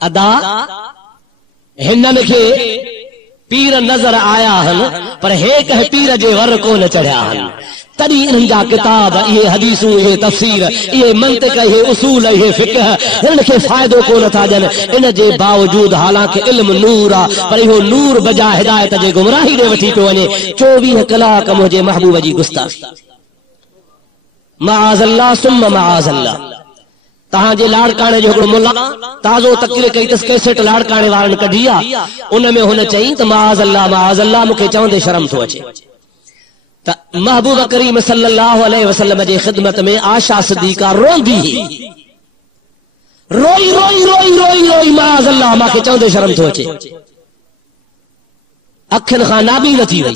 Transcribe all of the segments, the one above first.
अदा हिनन खे पीर नजर आया हन पर हे कह पीर जे वर को न चढ़िया हन। तड़ी इन जा किताब, ये हदीसूं, ये तफसीर, ये मंतिक, ये उसूल, ये फिक्र इनके फायदो को न था ॾियनि। इन जे बावजूद हालांकि इल्म नूर आ पर इहो नूर बजा हिदायत जे गुमराही ॾे वठी पियो वञे। 24 कलाक मुंहिंजे महबूब जी गुस्ताखी। माअज़ल्लाह सुम्मा माअज़ल्लाह। तहांजे लाड़काणे जो हिकिड़ो मुल्ला ताज़ो तकरीर कई तस कैसेट लाड़काणे वारनि कढी आहे। उन में हुन चई त माअज़ल्लाह माअज़ल्लाह मूंखे चवंदे शर्म थो अचे त महबूब करीम सल्लल्लाहु अलैहि वसल्लम जे खिदमत में आशा सिद्दीका रोंदी हुई। रोई रोई रोई रोई रोई माअज़ल्लाह मूंखे चवंदे शर्म थो अचे। अखियुनि खां नाबी न थी वई।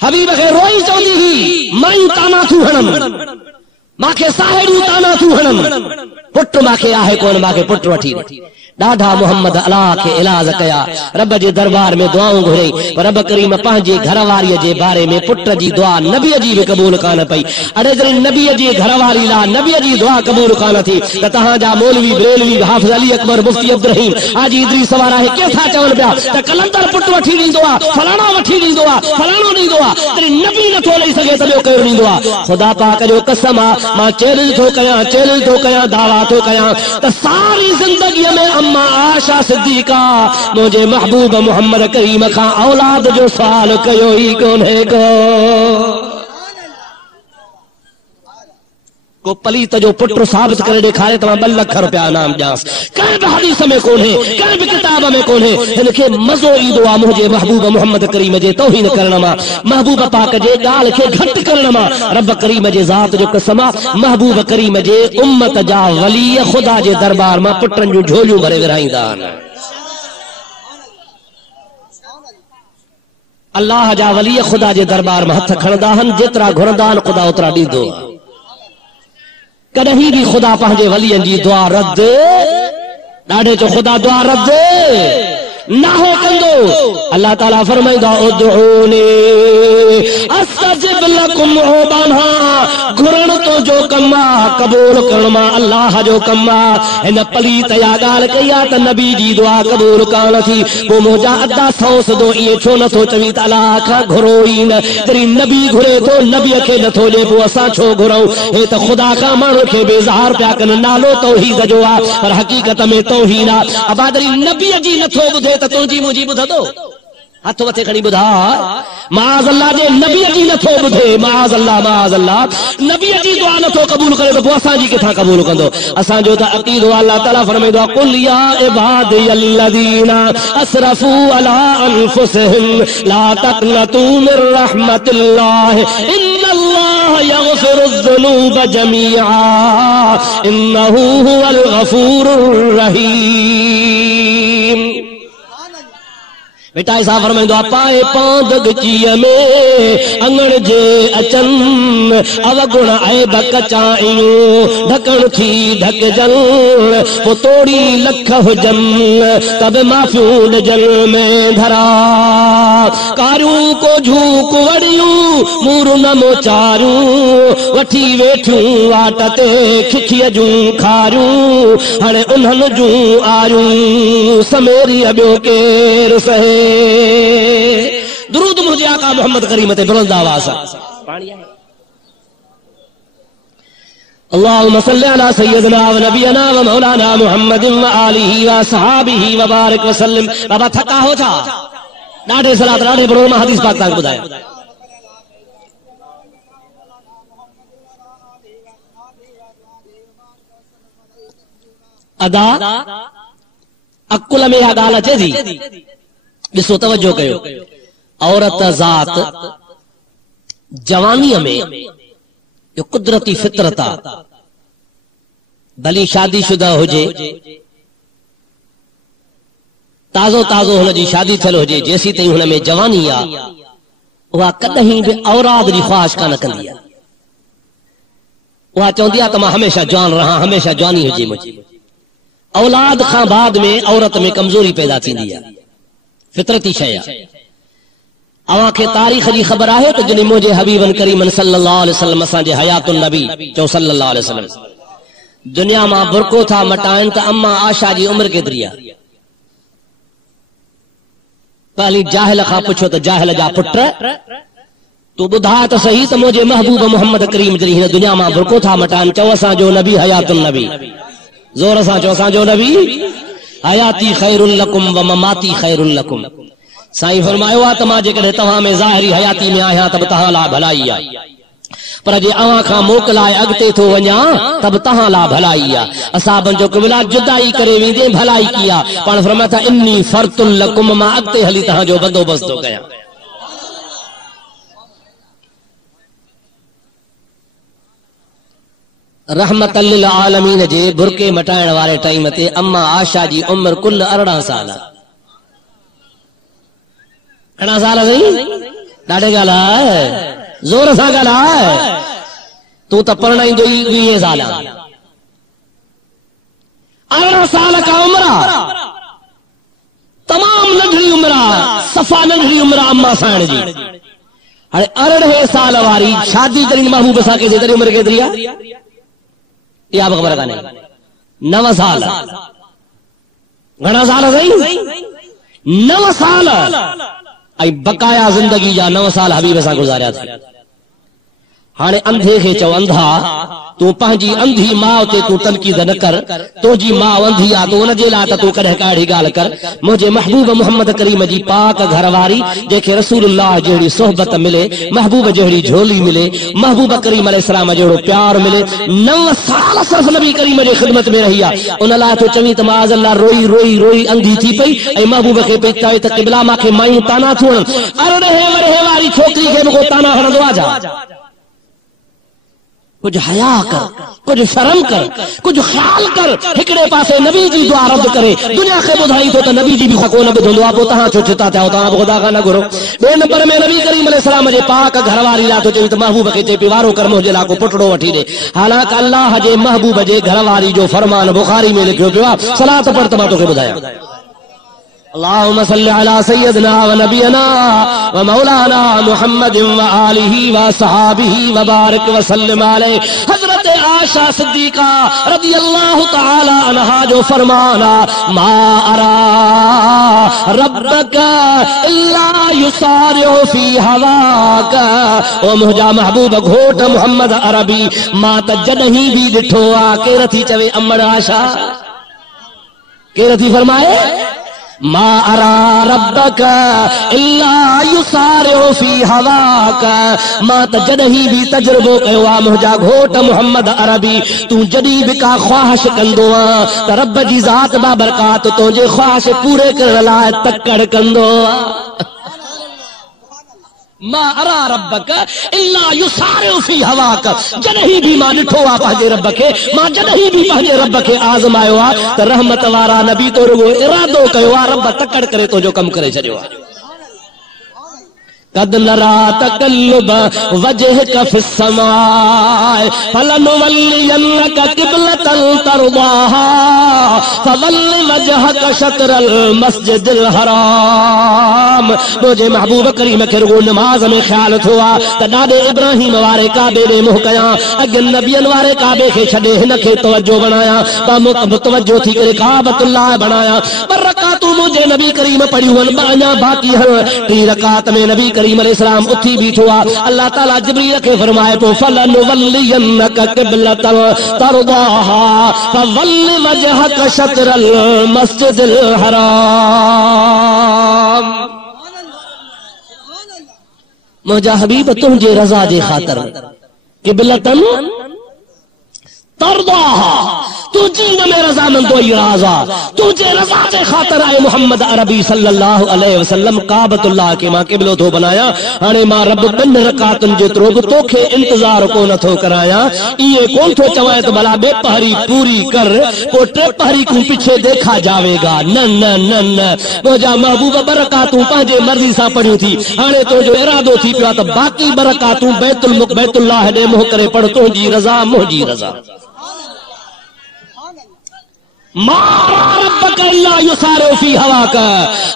हबीब खे रोई चवंदी हुई मायूं ताना थू हणनि, मांखे साहेड़ियूं ताना थू हणनि, पुट मांखे आहे कोन, मांखे पुट वठी ॾे। ॾाढा मोहम्मद अलाह खे इलाज कया, रब जे दरबार में दुआऊं घुरई पर रब करीम पंहिंजे घरवारीअ जे बारे में पुट जी दुआ नबीअ जी बि क़बूल कान पई। अड़े जॾहिं नबीअ जी घरवारी ला नबीअ जी दुआ क़बूल कान थी त तहांजा मौलवी बरेलवी हाफ़िज़ अली अकबर मुफ्ती अब्दुल रहीम हाजी इदरीस सवारा है केथा चवनि पिया त कलंदर पुट वठी ॾींदो आहे, फलाणो वठी ॾींदो आहे, फलाणो ॾींदो आहे, तॾहिं नबी नथो ॾेई सघे त ॿियो कहिड़ो ॾींदो आहे। ख़ुदा पाक जो कसम आहे, मां चैलेंज थो कयां दावा थो कयां त सारी ज़िंदगीअ में अम्मा आशा सिद्दीका मुझे महबूब मोहम्मद करीम खां औलाद जो सवाल कयो ही कोन्हे को पलीत जो पुत्र साबित करे ॾेखारे तव्हां 2 लख रुपया इनाम ॾियांसि। कंहिं बि हदीस में कोन्हे, कंहिं बि किताब में कोन्हे। हिनखे मज़ो ईंदो आहे मुंहिंजे महबूब मोहम्मद करीम जे तौहीन करण मां, महबूब पाक जे ॻाल्हि खे घटि करण मां। रब करीम जे ज़ात जो कसम आहे, महबूब करीम जे उम्मत जा वली ख़ुदा जे दरबार मां पुटनि जूं झोलियूं भरे विरहाईंदा आहिनि। अल्लाह जा वली ख़ुदा जे दरबार में हथ खणंदा आहिनि, जेतिरा घुरंदा आहिनि ख़ुदा ओतिरा ॾींदो आहे। कॾहिं भी खुदा पंहिंजे वलियनि जी दुआ रद्द ॾाढे जो ख़ुदा दुआ रद्द ना हो कंदो। अल्लाह ताला फरमाईंदा उदऊनी अस्तजिब लकुम। ओ बाना घुरण तो जो कमा कबूल करण मां अल्लाह जो कमा। हिन पलीत या ॻाल्हि कई आहे त नबी जी दुआ कबूल कान थी। पोइ मुंहिंजा अदा सौस दो इहे छो नथो चवी त अल्लाह खां घुरो ई न। जॾहिं नबी घुरे थो नबीअ खे नथो ॾे पोइ असां छो घुरऊं। हे त ख़ुदा खां माण्हू खे बेज़ार पिया कनि। नालो तौहीद जो आहे पर हक़ीक़त में तौहीन आहे। अबा जॾहिं नबीअ जी नथो ॿुधे त तुंहिंजी मुंहिंजी ॿुधंदो। हथ मथे खणी ॿुधा माअज़ल्लाह जे नबीअ जी नथो ॿुधे। माअज़ल्लाह नबीअ जी दुआ नथो क़बूल करे त पोइ असांजी किथां क़बूल कंदो। असांजो त अक़ीदो अल्लाह ताला फरमाईंदो आहे कुल या इबादियल्लज़ीना असरफू अला अनफुसिहिम ला तक़नतू मिर रहमतिल्लाह इन्नल्लाह यग़फिरुज़्ज़ुनूब जमीआ इन्नहू हुवल गफूरुर रहीम। बेटा ऐसा फरमाईंदो आहे पाए पांद गचीअ में अंगण जे अचनि अवगुण ऐब कचायूं ढकण थी ढकजन पोइ तोड़ी लख हुजनि तब माफ़ियूं ॾिजनि में धरा कारियूं को झूक वड़ियूं मूर न मोचारियूं वठी वेठियूं वाट ते खिखीअ जूं खारियूं हाणे उन्हनि जूं आरियूं समेरी ॿियो केरु सहे। दुरूद मुझे आका मोहम्मद करीम ते बुलंद आवाज़ पानी है। अल्लाहुम्मा सल्लि अला सय्यिदिना व नबियना व मौलाना मुहम्मदिन व आलिहि व सहाबिहि व बारिक व सल्लिम। बाबा थका हो छा? ॾाढे सलात ॾाढे बड़ो मां हदीस पाक तव्हांखे ॿुधायो। अदा अकुल में इहा ॻाल्हि अचे थी। ॾिसो तवज्जो कयो। औरत ज़ात जवानीअ में जो कुदरती फितरत आहे भली शादीशुदा हुजे ताज़ो ताज़ो हुनजी शादी थियल हुजे जेसी ताईं हुन में जवानी आहे उहा कॾहिं बि औलाद जी ख्वाहिश कान कंदी आहे। उहा चवंदी आहे त मां हमेशा जवान रहां, हमेशा जवानी हुजे मुंहिंजी। औलाद खां बाद में औरत में कमज़ोरी पैदा थींदी आहे, फितरती शइ आहे। अवांखे तारीख़ जी ख़बर आहे त जॾहिं मुंहिंजे हबीबन करीमन सल्लल्लाहु अलैहि वसल्लम असांजे हयातुन नबी चओ सल्लल्लाहु अलैहि वसल्लम दुनिया मां बुरको था मटाइन त अम्मा आशा जी उम्र केतिरी आहे? पहली जाहिल खां पुछो त जाहिल जा पुट तू ॿुधा त सही त मुंहिंजे महबूब मोहम्मद करीम जॾहिं हिन दुनिया मां बुरको था मटाइन, चओ असांजो नबी हयातुल नबी, ज़ोर सां चओ असांजो नबी हयाती खैरुल लकुम व ममाती खैरुल लकुम। साईं फरमायो आहे त मां जेकॾहिं तव्हां में ज़ाहिरी हयाती में आहियां त बि तव्हां लाइ भलाई आहे, पर जे अव्हां खां मोकिलाए अॻिते थो वञा त बि तव्हां लाइ भलाई आहे। असाबनि जो क़िबला जुदाई करे वेंदे भलाई की आहे। पाण फरमाए था इन्नी फरतुल लकुम, मां अॻिते हली तव्हांजो बंदोबस्त थो कयां। रहमतल लिल आलमीन जे बुरके मटाइण वारे टाइम ते अम्मा आशा जी उम्र कुल 18 साल। घणा साल अथई? ॾाढे ॻाल्हि आहे, ज़ोर सां ॻाल्हि। तूं त परणाईंदो 20 साल। 18 साल का उम्र तमाम नंढड़ी उम्र, सफ़ा नंढड़ी उम्र अम्मा साइण जी। हाणे 18 साल वारी शादी करी महबूब सां के जेतिरी उम्र केतिरी आहे इहा बि ख़बर कान्हे। 9 साल। घणा साल अथई? 9 साल। ऐं बकाया ज़िंदगी जा 9 साल हबीब सां गुज़ारिया थी। हाणे अंधे खे चओ अंधा, तूं पंहिंजी अंधी माउ ते तूं तनक़ीद न कर। तुंहिंजी माउ अंधी आहे, तूं हुनजे लाइ त तूं कॾहिं काड़ी ॻाल्हि कर। मुंहिंजे महबूब मोहम्मद करीम जी पाक घरवारी जंहिंखे रसूलुल्लाह जहिड़ी सोहबत मिले, महबूब जहिड़ी झोली मिले, महबूब करीम अलैहिस्सलाम जहिड़ो प्यार मिले, 9 साल सिर्फ़ नबी करीम जी ख़िदमत में रही आहे। उन लाइ तो चवीं त माज़ अल्लाह रोई रोई रोई अंधी थी पई ऐं महबूब खे पई चवे त क़िबला मूंखे मायूं ताना थियूं। 18 वरहे वारी छोकिरी खे मूंखे ताना हणंदो आहे छा? कुछ हया कर, कुछ शर्म कर, कुछ ख्याल कर। हिकड़े पासे नबी जी दुआ रद्द करे दुनिया खे ॿुधाई थो त नबी जी बि को न ॿुधंदो आहे, पोइ तव्हां छो चिता थिया, तव्हां बि ख़ुदा खां न घुरो। 2 नंबर में नबी करीम अलैहिस्सलाम जे पाक घरवारी लाइ तो चई त महबूब खे चई वारो कर मुंहिंजे लाइ को पुटड़ो वठी ॾे। हालांकि अल्लाह जे महबूब जे घरवारी जो फरमान बुखारी में लिखियो पियो आहे। सलात पढ़ त मां तोखे ॿुधायां। अल्लाहुम्मा सल्लि अला सय्यदना व नबियना व मौलाना मुहम्मदिन व आलिही व सहाबिही व बारिक व सल्लिम अलैहि। हजरत आशा सिद्दीका रदियल्लाहु तआला अन्हा जो फरमाना, मा अरा रब्बका इल्ला युसारिउ फी हवाका। ओ मुंहिंजा महबूब घोट मोहम्मद अरबी, मां त जॾहिं बि ॾिठो आहे, केर थी चवे अमड़ आशा, केर थी फरमाए मा अरा रब्बका इल्ला युसारिउ फी हवाका। मां त जॾहिं बि तजुर्बो कयो आहे मुंहिंजा घोट मोहम्मद अरबी, तूं जॾहिं बि का ख्वाहिश कंदो आहे त रब जी ज़ात बाबरकात तुंहिंजे ख्वाहिश पूरे करण लाइ तकड़ कंदो आहे। मा अरा रब्बका इल्ला युसारिउ फी हवाका। जॾहिं बि मां ॾिठो आहे पंहिंजे रब खे, मां जॾहिं बि पंहिंजे रब खे आज़मायो आहे त रहमत वारा नबी तो रुगो इरादो कयो आहे, रब तकड़ करे तुंहिंजो कमु करे छॾियो आहे। कद नरा तकल्लुब वजहक फिस समाए फलनुवल्लियन्नक क़िबलतन तरदाहा फवल्लि वजहक शत्रल मस्जिदिल हराम। मुझे महबूब करीम खे रुगो नमाज में ख्याल थियो आहे त ॾाॾे इब्राहिम वारे काबे ॾे मुंहुं कयां, अॻे नबियनि वारे काबे खे छॾे हिन खे तवज्जो बणायां, मुतवज्जो थी करे काबतुल्लाह बणायां। 2 रकातूं मुंहिंजे नबी करीम पढ़ियूं आहिनि, 2 अञा बाक़ी आहिनि। 3 रकात में नबी करीम अलैहिस्सलाम उथी बीठो आहे। अल्लाह ताला जिब्रील खे फरमाए तो फलनुवल्लियन्नक क़िबलतन तरदाहा फवल्लि वजहक शत्रल मस्जिदिल हराम। मुंहिंजा हबीब तुंहिंजे रज़ा जे ख़ातिर क़िबलतन तरदाहा, तुझी में रजामंदो इराजा, तुझे रजा के खातिर आए मोहम्मद अरबी सल्लल्लाहु अलैहि वसल्लम काबतुल्लाह के मां क़िबलो थो बनाया। हाणे मां रब 2 रकातुनि जेतिरो बि तोखे इंतजार को नथो कराया। इहे कोन थो चवां त भला 2 पहरी पूरी कर पोइ 3 पहरी को पीछे देखा जावेगा। न न न न, मुंहिंजा महबूब 2 रकातूं पंहिंजे मर्ज़ी सां पढ़ियूं थी। हाणे तुंहिंजो इरादो थी पियो आहे त बाक़ी 2 रकातूं बैतुल्लाह ॾे मुंहुं करे पढ़, तुंहिंजी रज़ा मुंहिंजी रज़ा। मारा रब्बक रब्बुक इल्ला युसारिउ फी हवाक।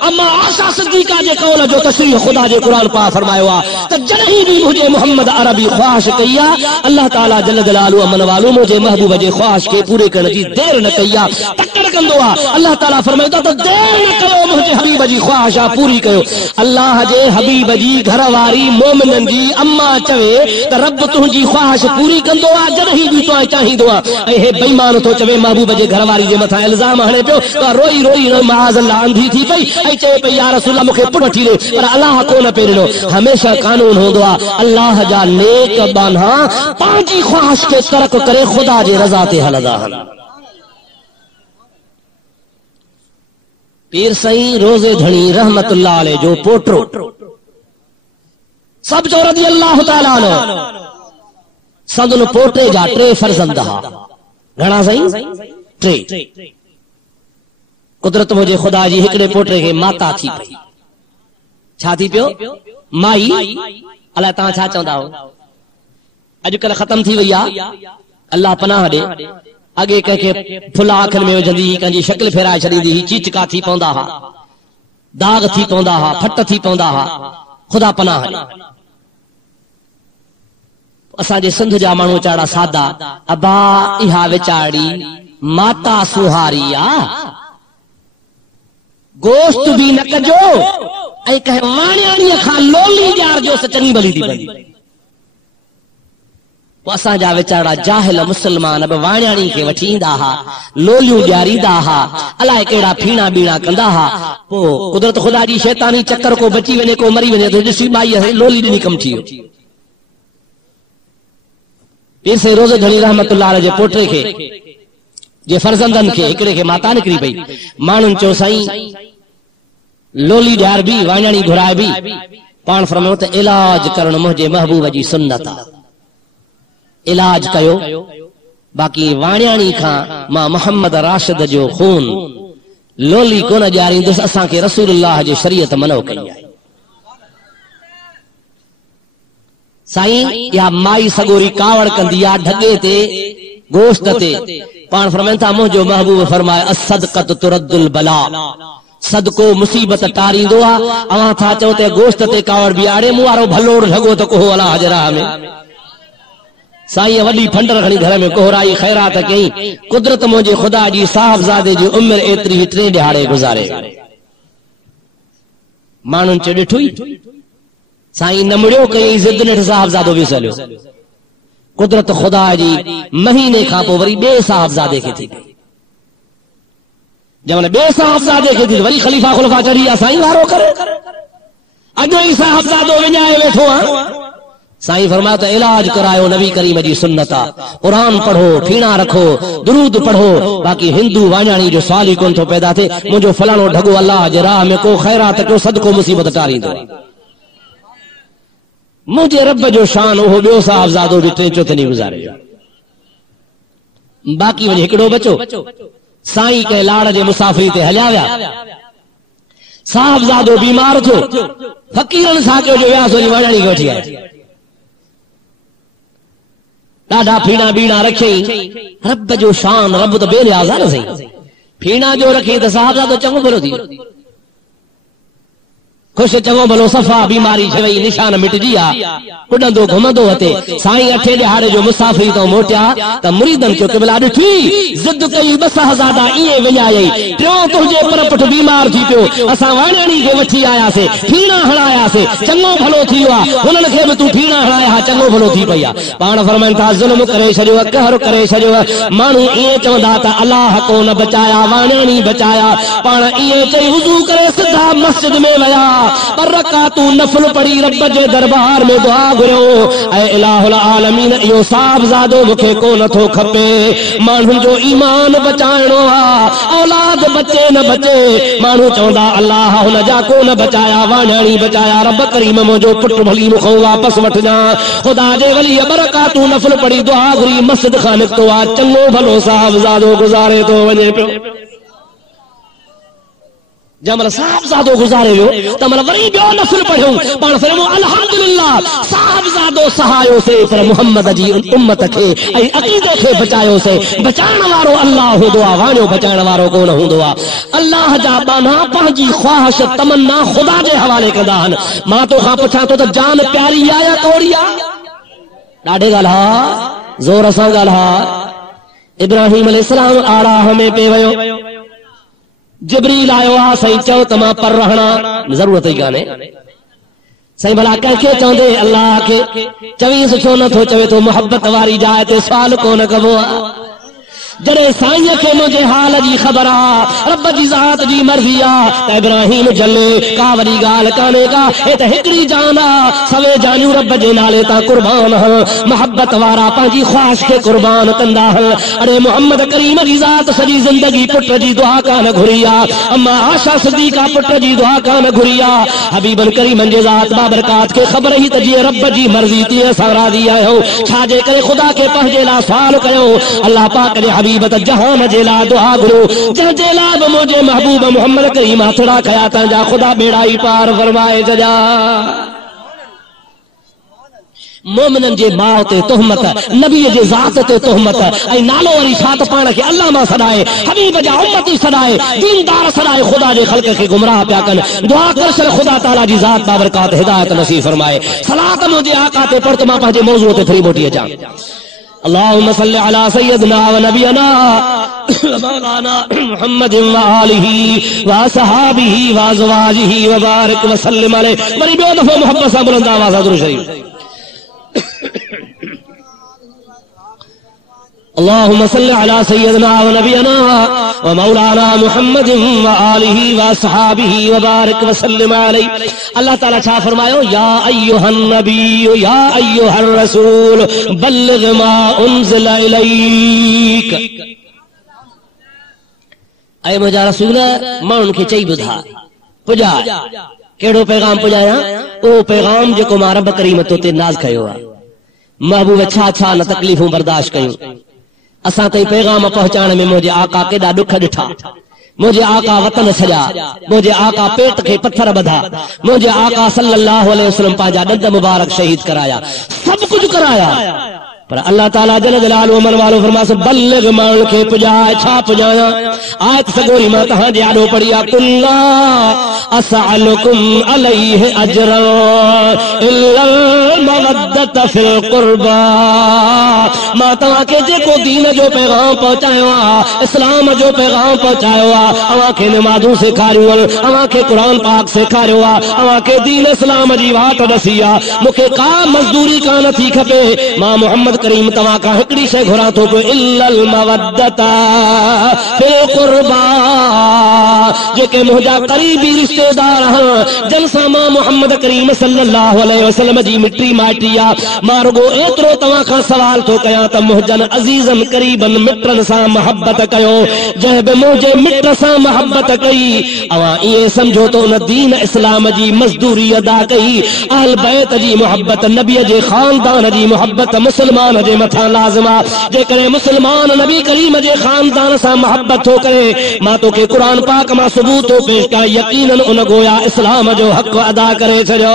अम्मा आशा सिद्दीका जे कौल जो तशरीह खुदा जे कुरान पाक फरमायो आ त जॾहिं भी मुझे मोहम्मद अरबी ख्वाहिश कई आ, अल्लाह ताला जल जलालु अमन वालो मुझे महबूब जे ख्वाहिश के पूरे करण जी देर न कई आ, तकड़ कंदो आ। अल्लाह ताला फरमायो त देर न कयो, मुझे हबीब जी ख्वाहिश आ पूरी कयो। अल्लाह जे हबीब जी घरवारी मोमिनन जी अम्मा चवे त रब तुंहिंजी ख्वाहिश पूरी कंदो आ जॾहिं भी तो चाहींदो आ। ऐं हे बेईमान तो चवे महबूब जे घरवारी जे मथा इल्जाम हणे पियो त रोई रोई माज़ अल्लाह अंधी थी पई ऐं चए पई या रसूल मूंखे पुट वठी ॾे, पर अल्लाह कोन पे ॾिनो। हमेशा कानून हूंदो आ अल्लाह जा नेक बाना पंहिंजी ख्वाहिश खे तर्क करे खुदा जे रज़ा ते हलंदा आहिनि। पीर साईं रोज़े धणी रहमतुल्लाह अलैह जो पोटो सब जो रज़ी अल्लाह ताला अन्हु संदन पोटे जा 3 फर्ज़ंद हा। घणा साईं? 3। कुदरत मुझे खुदा जी हिकड़े पोटे के माता थी पई। छा थी पियो? माई। अल्लाह तव्हां छा चवंदा हो? अॼुकल्ह ख़त्म थी वई आ, अल्लाह पनाह ॾे। अॻे कंहिंखे फुला अखियुनि में विझंदी हुई, कंहिंजी शक्ल फेराए छॾींदी हुई, चीचका थी पवंदा हा, दाग थी पवंदा हा, फट थी पवंदा हा। खुदा पनाह ॾे। असांजे सिंध जा माण्हू चाड़ा सादा, अबा इहा वीचारी माता सुहारी आ, गोश्त भी न कजो ऐं कंहिं वाणियाणीअ खां लोली ॾियारजो, चङी भली थी बनी। असांजा वीचारा जाहिल मुसलमान अब वाणियाणी खे वठी ईंदा हा, लोलियूं ॾियारींदा हा, अलाए कहिड़ा फीणा बीणा कंदा हा। पोइ कुदरत खुदा जी शैतानी चक्कर को बची वञे, को मरी वञे तो ॾिसी माई लोली ॾिनी कमु थी वियो। पीर से रोज़े धणी रहमतुल्लाह अलैह जे पोटे खे जे फर्ज़ंदन खे हिकड़े खे माता निकिरी पई। माण्हुनि चयो साईं लोली ॾियार बि, वाणियाणी घुराए बि। पाण फरमायो त इलाज करण मुंहिंजे महबूब जी सुन्नत आ, इलाज कयो। बाक़ी वाणियाणी खां मां मोहम्मद राशिद जो खून लोली कोन ॾियारींदुसि, असांखे रसूलुल्लाह जी शरीयत मनो कई आहे। साईं या माई सगोरी कावड़ कंदी आ ढगे ते, गोश्त ते। पाण फरमाइनि था मुंहिंजो महबूब फरमाए असदक़त तुरद्दुल बला, सदको मुसीबत टारींदो आ। अवां था चओ ते गोश्त ते कावड़ बीहारे, मूं वारो भलोड़ ढगो त कोहो अलाह जे राह में। साईं वॾी फंडर खणी घर में कोहराई, ख़ैरात कई। कुदरत मुंहिंजे खुदा जी साहबज़ादे जी उमिरि एतिरी 3 ॾिहाड़े गुज़ारे। माण्हुनि चयो ॾिठुई साईं न मुड़ियो कई, ज़िद नेठ साहबज़ादो बि सलियो। कुदरत खुदा जी महीने खां पोइ वरी ॿिए साहबज़ादे खे थी पई। जंहिंमहिल ॿिए साहबज़ादे खे थी वरी ख़लीफ़ा खुलफ़ा चढ़ी आहे, साईं वारो करे। अॼु ई साहबज़ादो विञाए वेठो आहे। साईं फरमायो त इलाज करायो, नबी करीम जी सुन्नत आ। कुरान पढ़ो, फीणा रखो, दुरूद पढ़ो। बाक़ी हिंदू वाणियाणी जो सवाल ई कोन थो पैदा थिए। मुंहिंजो फलाणो ढगो अल्लाह जे राह में को ख़ैरात कयो, सदको मुसीबत टारींदो। मुझे रब जो शान उहो ॿियो साहबज़ादो बि 3 चौथनी गुज़ारे। बाक़ी वरी हिकिड़ो बचो। साईं कंहिं लाड़ जे मुसाफ़िरी ते हलिया विया, साहबज़ादो बीमार थियो, फ़कीरनि सां कयो जो वियास वरी वाणियाणी खे वठी आया। ॾाढा फीणा बीणा रखियई। रब जो शान, रब त बेनियाज़ आहे न साईं। फीणा जो रखी त साहबज़ादो चङो भलो थी वियो, ख़ुशि चङो भलो सफ़ा, बीमारी छवई निशान मिटजी आ, उॾंदो घुमंदो हते। साईं 8 ॾिहाड़े जो मुसाफ़िरी तो मोटिया त मुरीदन चयो क़िबला ॾिठी ज़िद कई, बस हज़ादा ईअं विञायई, टियों तुंहिंजे पर पुठ बीमार थी पियो, असां वाणियाणी खे वठी आयासीं, फीणा हणायासीं, चङो भलो थी वियो आहे, हुननि खे बि तूं फीणा हणाया, चङो भलो थी पई आहे। पाण फरमाइनि था ज़ुल्म करे छॾियो, कहर करे छॾियो। माण्हू ईअं चवंदा त अलाह को न बचाया, वाणियाणी बचाया। पाण ईअं चई वुज़ू करे सिधा मस्जिद में विया, पर रकातू नफल पढ़ी रब जे दरबार में दुआ घुरियो, ऐ इलाहुल आलमीन इहो साहबज़ादो मूंखे कोन थो खपे, माण्हुनि जो ईमान बचाइणो आहे, औलाद बचे न बचे। माण्हू चवंदा अलाह हुन जा कोन बचाया, वाणियाणी बचाया, रब करीम मुंहिंजो पुटु भली मूंखां वापसि वठिजां। ख़ुदा जे वली बरकातू नफल पढ़ी दुआ घुरी मस्जिद खां निकितो आहे, चङो भलो साहबज़ादो गुज़ारे थो वञे पियो। जमल साहबजादो गुज़ारे वियो तमल वरी बियो नफल पढ़ियो पाण फरमो अल्हम्दुलिल्लाह साहबजादो सहायो से पर मोहम्मद जी उम्मत के ऐं अकीदे के बचायो से बचाण वारो अल्लाह हुंदो आ वाणो बचाण वारो कोन हुंदो आ अल्लाह जा बाना पंहिंजी ख्वाहिश तमन्ना खुदा जे हवाले कंदा हन मां तो खां पुछां तो त जान प्यारी आ या कौड़ी आ ॾाढे ॻाल्हा ज़ोर सां ॻाल्हा इब्राहिम अलैहिस्सलाम आराह में पे वयो जिब्रील आयो आ सही चओ त मां पर रहणा ज़रूरत ई कान्हे सही भला कंहिंखे चवंदे अल्लाह खे चवीस छो नथो चवे तो मोहब्बत वारी जाइ ते सवाल कोन कबो आ जॾहिं साईं खे मुंहिंजे हाल जी ख़बर आ रब जी ज़ात जी मर्ज़ी आ त इब्राहिम जले का वॾी ॻाल्हि कान्हे का हे त हिकिड़ी जान आ सवे जानियूं रब जे नाले तां कुर्बान हल मोहब्बत वारा पंहिंजी ख्वाहिश खे कुर्बान कंदा हल अड़े मोहम्मद करीम जी ज़ात सॼी ज़िंदगी पुट जी दुआ कान घुरी आ अम्मा आशा सिद्दीक़ा पुट जी दुआ कान घुरी आ हबीबन करीमन जे ज़ात बाबरकात खे ख़बर ही त जीअं रब जी मर्ज़ी तीअं असां राज़ी आहियूं छाजे करे ख़ुदा खे पंहिंजे लाइ सवाल कयो अल्लाह पाक जे हबीब त जहान जे लाइ दुआ घुरो जंहिंजे लाइ बि मुंहिंजे महबूब मोहम्मद करीम हथड़ा कया तंहिंजा ख़ुदा बेड़ा ई पार फरमाए छॾिया मोमिनन जे माउ ते तोहमत नबीअ जे ज़ात ते तोहमत ऐं नालो वरी छा त पाण खे अल्लाह मां सॾाए हबीब जा उम्मती सॾाए दीनदार सॾाए ख़ुदा जे ख़ल्क़ खे गुमराह पिया कनि दुआ कर छॾ ख़ुदा ताला जी ज़ात बाबरकात हिदायत नसीब फरमाए सलात मुंहिंजे आका ते पढ़ त मां पंहिंजे मौज़ूअ ते फिरी मोटी अचां अल्लाहुम्मा सल्लि अला सय्यदना व नबियना मौलाना मुहम्मद व आलिही व असहाबिही व अज़वाजिही व बारिक व सल्लिम अलैहि वरी ॿियो दफ़ो मोहब्बत सां बुलंद आवाज़ सां दुरूद शरीफ अल्लाहुम्मा सल्लि अला सय्यदना व नबियना व मौलाना मुहम्मद व आलिही व असहाबिही व बारिक व सल्लिम अलैहि अल्लाह ताला छा फरमायो या अय्युहन नबी या अय्युहर रसूल बल्लिग मा उनज़िला इलैक ऐ मुंहिंजा रसूल माण्हुनि खे चई ॿुधा पुॼाए कहिड़ो पैगाम पुॼाया उहो पैगाम जेको मां रब करीम तो ते नाज़ कयो आहे महबूब छा छा न तकलीफ़ूं बर्दाश्त कयूं असां ताईं पैगाम पहुचाइण में मुंहिंजे आका केॾा ॾुख ॾिठा मुंहिंजे आका वतन छॾिया मुंहिंजे आका पेट खे पत्थर ॿधा मुंहिंजे आका सल्लल्लाहु अलैहि वसल्लम पंहिंजा ॾंद मुबारक शहीद कराया सभु कुझु कराया पर अल्लाह ताला जल जलालहु मन वालो फरमास बल्लिग माण्हुनि खे पुॼाए छा पुॼाया आयत सगोरी मां तव्हांजे आॾो पढ़ी आहे कुल्ला असअलुकुम अलैहि अजरन इल्लल मवद्दत फिल क़ुर्बा मां तव्हांखे जेको दीन जो पैगाम पहुचायो आहे इस्लाम जो पैगाम पहुचायो आहे अव्हांखे नमाज़ूं सेखारियूं आहिनि अव्हांखे क़ुर पाक सेखारियो आहे अव्हांखे दीन इस्लाम जी वाट ॾसी आहे मूंखे का मज़दूरी कान थी खपे मां मोहम्मद करीम तव्हां खां हिकिड़ी शइ घुरां थो पियो इल्लल मवद्दत फिल क़ुर्बा जेके मुंहिंजा क़रीबी रिश्तेदार आहिनि जिन सां मां मोहम्मद करीम सल्लल्लाहु अलैहि वसल्लम जी मिटी माइटी आहे मां रुगो एतिरो तव्हां खां सवाल थो कयां त मुंहिंजनि अज़ीज़नि क़रीबनि मिटनि सां मोहब्बत कयो जंहिं बि मुंहिंजे मिट सां मोहब्बत कई अवां ईअं सम्झो त उन दीन इस्लाम जी मज़दूरी अदा कई अहल बैत जी मोहब्बत नबीअ जे ख़ानदान जी मोहब्बत मुस्लमान जे मथां लाज़िम आहे जेकॾहिं मुस्लमान नबी करीम जे ख़ानदान सां मोहब्बत थो करे मां तोखे क़ुर पाक मां सबूत थो पेश कयां यकीनन उन गोया इस्लाम जो हक़ अदा करे छॾियो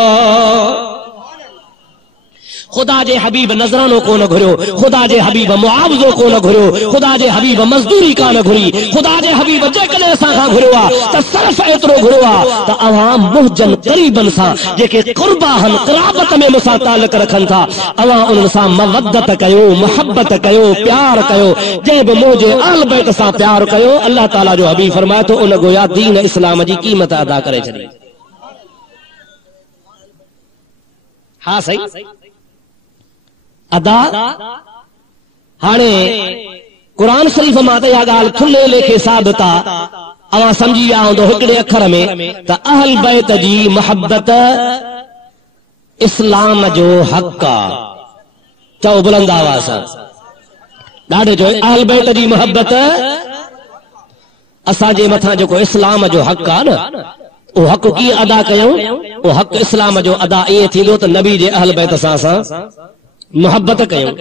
खुदा जे हबीब नज़रानो कोन घुरियो खुदा जे हबीब मुआवज़ो कोन घुरियो खुदा जे हबीब मज़दूरी कान घुरी खुदा जे हबीब जेकॾहिं असां खां घुरियो आहे त सिर्फ़ एतिरो घुरियो आहे त अवां मुंहिंजनि क़रीबनि सां जेके क़ुर्बा आहिनि क़राबत में मूंसां तालुक रखनि था अवां उन्हनि सां मवद्दत कयो मुहब्बत कयो प्यार कयो जंहिं बि मुंहिंजे अहल बैत सां प्यार कयो अल्लाह ताला जो हबीब फरमाए थो उन गोया दीन इस्लाम जी क़ीमत अदा करे छॾी हा सही अदा हाणे कुरान शरीफ़ मां त इहा ॻाल्हि थुल्हे लेखे साबित आहे अवां सम्झी विया हूंदो हिकिड़े अखर में त अहल बैत जी मोहब्बत इस्लाम जो हक़ आहे चओ बुलंद आवाज़ सां ॾाढो चओ अहल बैत जी मोहब्बत असांजे मथां जेको इस्लाम जो हक़ आहे न उहो हक़ कीअं अदा कयूं उहो हक़ इस्लाम जो अदा ईअं थींदो त नबी जे अहल बैत सां असां मोहब्बत कयूं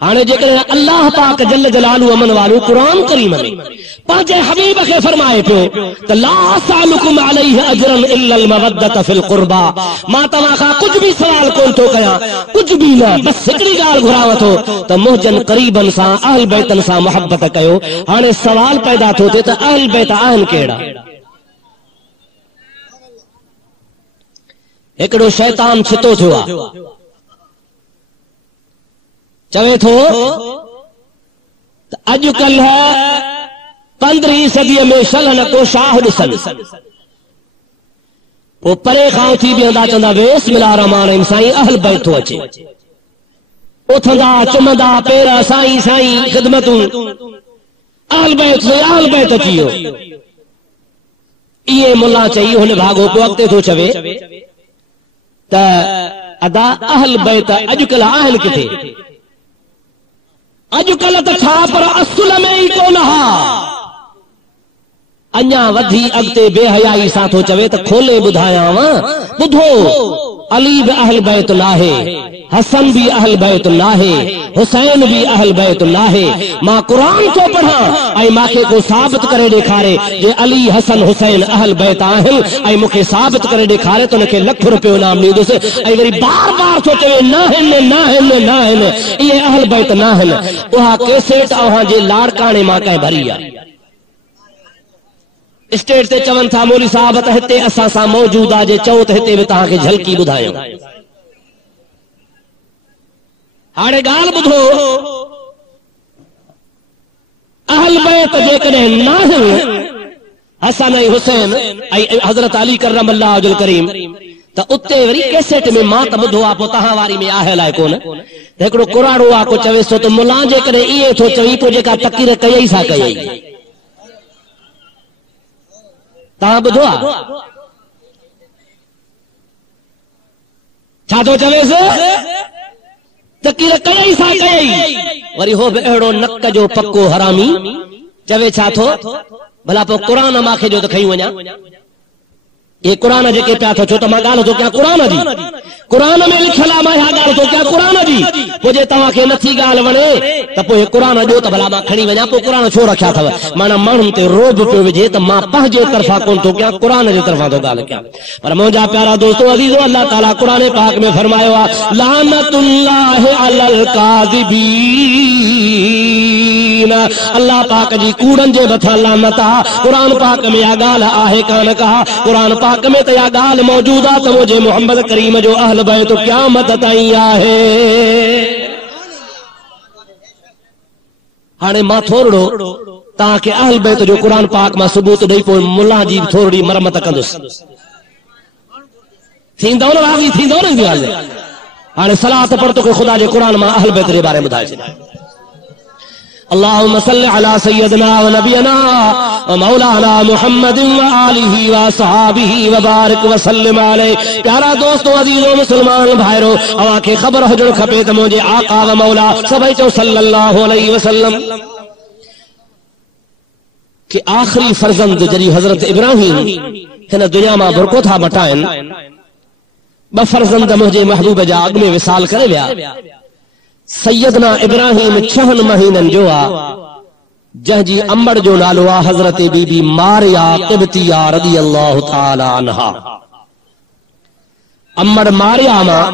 हाणे जेकॾहिं अल्लाह पाक जल जलालू अमन वालो कुरान करीम में पंहिंजे हबीब खे फरमाए पियो त ला असअलुकुम अलैहि अजरन इल्ला अल मवद्दत फिल कुर्बा, मां तव्हां खां कुछ भी सवाल कोन थो कयां, कुछ भी न, बस हिकिड़ी ॻाल्हि घुराव थो त मुंहिंजनि क़रीबन सां अहल बैतन सां मोहब्बत कयो। हाणे सवाल पैदा थो थिए त अहल बैत आहिनि कहिड़ा? हिकिड़ो शैतान छितो थियो आहे, चवे थो त अॼुकल्ह 15वीं सदीअ में शलह को शाह ॾिसनि, पोइ परे खां उथी बीहंदा चवंदा बिस्मिल्लाह रहमान रहीम, साईं अहल बैत थो अचे, उथंदा चुमंदा पेर साईं साईं ख़िदमतूं, अहल बैत अची वियो। इहे मुल्ला चई हुन भागो पोइ अॻिते थो चवे त अदा अहल बैत अॼुकल्ह आहिनि किथे? अॼुकल्ह त छा पर असुल में ई कोन हा। अञा वधी अॻिते बेहयाई सां थो चवे त खोले ॿुधायांव, ॿुधो अली बि अहल बैत नाहे, हसन भी अहल बैत नाहे, हुसैन भी अहल बैत नाहे। मां कुरान थो पढ़ां ऐं मूंखे को साबित करे ॾेखारे जे अली हसन हुसैन अहल बैत आहिनि ऐं मूंखे साबित करे ॾेखारे त उनखे ₹1,00,000 इनाम ॾींदुसि। ऐं वरी बार बार थो चवे न आहिनि न आहिनि न आहिनि, इहे अहल बैत न आहिनि। उहा कैसेट अव्हां जे लाड़काणे मां कंहिं भरी आहे। स्टेज ते चवनि था मौली साहब त हिते असां सां मौजूद आहे, जे चओ त हिते बि तव्हांखे झलकी ॿुधायूं। हाणे ॻाल्हि ॿुधो, अहल बैत जेकॾहिं न आहिनि हसन ऐं हुसैन ऐं हज़रत अली करम अल्लाह वजल करीम, त उते वरी कैसेट में मां त ॿुधो आहे, पोइ तव्हां वारी में आहे अलाए कोन, त हिकिड़ो कुराड़ो आहे को चवे थो त मुला जेकॾहिं इहे थो चई पोइ जेका तक़रीर कयई सा कयई। तव्हां ॿुधो आहे छा थो चवेसि? तक़रीर कयई सा कयई। वरी हो बि अहिड़ो नक जो पक्को हरामी चवे छा थो भला पोइ क़ुरान मांखे जो त खई वञा। ये कुरान जेके पिया थो छो त मां ॻाल्हि थो कयां कुरान जी, कुरान में लिखियल आहे, मां इहा ॻाल्हि थो कयां कुरान जी। पोइ जे तव्हांखे नथी ॻाल्हि वणे त पोइ कुरान ॾियो त भला मां खणी वञा, पोइ कुरान छो रखिया अथव? माना माण्हुनि ते रोब पियो विझे त मां पंहिंजे तरफ़ां कोन थो कयां, कुरान जे तरफ़ां थो ॻाल्हि कयां। पर मुंहिंजा प्यारा दोस्तो अज़ीज़ो, अल्लाह ताला कुरान पाक में फरमायो आहे लानतुल्लाहि अलल काज़िबीन, अल्लाह पाक जी कूड़नि जे मथां लानत आहे। कुरान पाक में इहा ॻाल्हि आहे कान का? कुरान पाक में त इहा ॻाल्हि मौजूद आहे त मुंहिंजे मोहम्मद करीम जो अहल बैत क़यामत ताईं आहे। हाणे मां थोरो तव्हांखे अहल बैत जो कुरान पाक मां सबूत ॾेई पोइ मुल्ला जी थोरी मरमत कंदुसि। थींदो न राज़ी थींदो न ॻाल्हि? हाणे सलात पढ़ तोखे ख़ुदा जे कुरान मां अहल बैत जे बारे में ॿुधाए छॾियां। अल्लाहुम्मा सल्लि अला सय्यदना व नबियना व मौलाना मुहम्मदिन व आलिहि व असहाबिहि व बारिक व सल्लिम अलैहि। प्यारा दोस्तों अज़ीज़ो मुस्लमान भाइरो, अव्हांखे ख़बर हुजणु खपे त मुंहिंजे आका व मौला सभई चओ सल्लल्लाहु अलैहि वसल्लम के आख़िरी फर्ज़ंद जॾहिं हज़रत इब्राहिम हिन दुनिया मां बुरको था मटाइनि, ॿ फर्ज़ंद मुंहिंजे महबूब जा अॻु में विसाल करे विया। सैयदना इब्राहिम 6 महीननि जो आहे, जंहिंजी अम्मड़ जो नालो आहे हज़रत बीबी मारिया क़िब्तिया रज़ियल्लाहु ताला अन्हा। अम्मड़ मारिया मां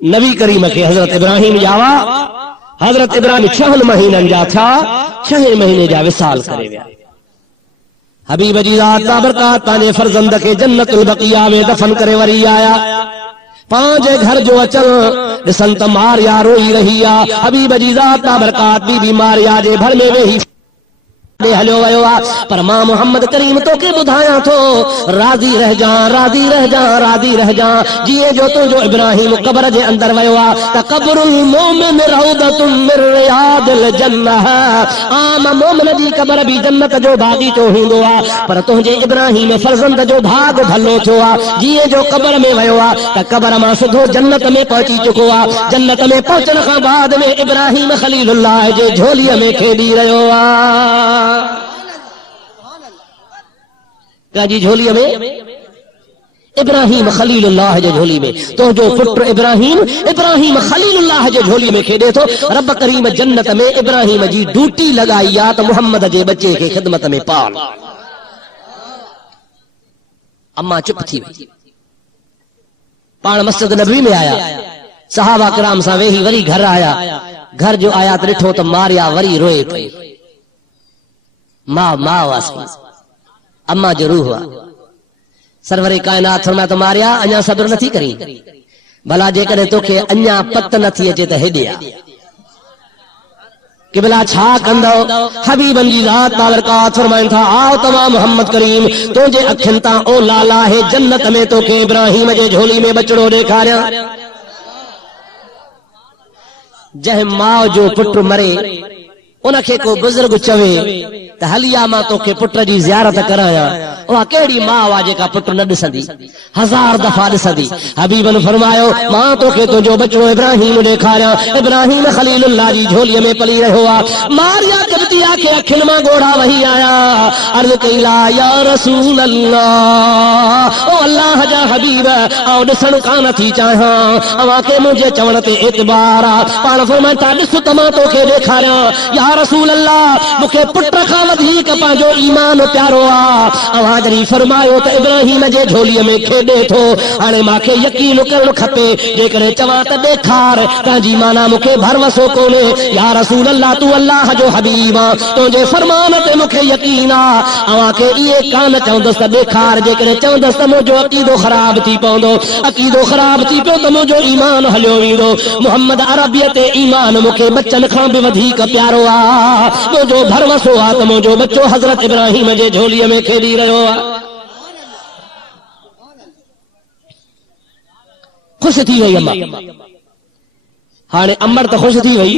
नबी करीम खे हज़रत इब्राहिम जावा, हज़रत इब्राहिम 6 महीननि जा थिया, 6 महीने जा विसाल करे विया। हबीब जी ज़ात बाबरकात पंहिंजे फर्ज़ंद खे जन्नतुल बक़िया में दफन करे वरी आया। पंहिंजे घर जो अचल ॾिसनि त मारिया रोई रही आहे। हबीब जी ज़ात बाबरकात बीबी मारिया जे भर में वेही हलियो वियो आहे। पर मां मोहम्मद करीम तोखे ॿुधायां थो, राज़ी रह जा, राज़ी रह जा, राज़ी रह जा। जीअं जो तुंहिंजो इब्राहिम क़ब्र जे अंदरि वियो आहे त क़ब्रुल मोमिन रौदतुन मिन रियादिल जन्नह, आम मोमिन जी क़ब्र बि जन्नत जो बाग़ीचो हूंदो आहे। पर तुंहिंजे इब्राहिम फर्ज़ंद जो भाग भलो थियो आहे। जीअं जो क़ब्र में वियो आहे त क़ब्र मां सिधो जन्नत में पहुची चुको आहे। जन्नत में पहुचण खां बाद में इब्राहिम ख़लीलुल्लाह जे झोलीअ में खेॾी रहियो आहे। जी झोलीअ में इब्राहिम खलीलुल्लाह जे झोली में तो जो पुत्र इब्राहिम खलीलुल्लाह जे झोली में खेडे तो रब करीम जन्नत में इब्राहिम जी ड्यूटी लगाई या तो मोहम्मद जे बच्चे के खिदमत में पाल। अम्मा चुप थी वई, पाण मस्जिद नबवी में आया, सहाबा किराम सां वेही वरी घर आया। घर जो आया तो ॾिठो तो मारिया वरी रोए पई। मां वासी अम्मा जो रूह हुआ। सरवरे कायनात फरमाया तो मारिया अञा सब्र नथी करी, भला जेकॾहिं तोखे अञा पत नथी अचे त हेॾे आ कि भला छा कंदो। हबीबन जी ज़ात बाबरकात फरमाइन था आओ तमा मोहम्मद करीम तुझे अखियुनि तां ओ लाला है जन्नत में तोखे इब्राहिम जे झोली में बचड़ो ॾेखारियां। जंहिं माउ जो पुटु मरे उनखे को बुजुर्ग चवे त हलिया मां तोखे पुट जी ज़ियारत करायां, उहा कहिड़ी माउ आहे जेका पुट न ॾिसंदी, 1000 दफ़ा ॾिसंदी। हबीबन फरमायो मां तोखे तुंहिंजो बचड़ो इब्राहिम ॾेखारियां। इब्राहिम खलीलुल्लाह जी झोलीअ में पली रहियो आहे। मारिया किबतिया खे अखियुनि मां ॻोढ़ा वही आया। अर्ज़ कई ला या रसूल अल्लाह, ओ अल्लाह जा हबीब आउं ॾिसण कान थी चाहियां, अवां खे मुंहिंजे चवण ते एतबार आहे। पाण फरमाए था ॾिस त मां तोखे ॾेखारियां। या रसूल अल्लाह मूंखे पुट खां वधीक पंहिंजो ईमान प्यारो आहे। अवां जॾहिं फरमायो त इब्राहिम जे झोलीअ में खेॾे थो, हाणे मूंखे यकीन करणु खपे। जेकॾहिं चवां त ॾेखार तव्हांजी माना मूंखे भरवसो कोन्हे। या रसूल अल्लाह तूं अल्लाह जो हबीब आहे, तुंहिंजे फरमान ते मूंखे यकीन आहे। अवां खे इहे कान चवंदुसि त ॾेखार, जेकॾहिं चवंदुसि त मुंहिंजो अक़ीदो ख़राब थी पवंदो, अक़ीदो ख़राब थी पियो त मुंहिंजो ईमान हलियो वेंदो। मोहम्मद अरबिय ते ईमान मूंखे बच्चन खां बि वधीक प्यारो आहे। मुंहिंजो भरवसो आहे त मुंहिंजो बच्चो हज़रत इब्राहिम जे झोलीअ में खेॾी रहियो आहे। ख़ुशि थी वई अम्मा। हाणे अमर त ख़ुशि थी वई,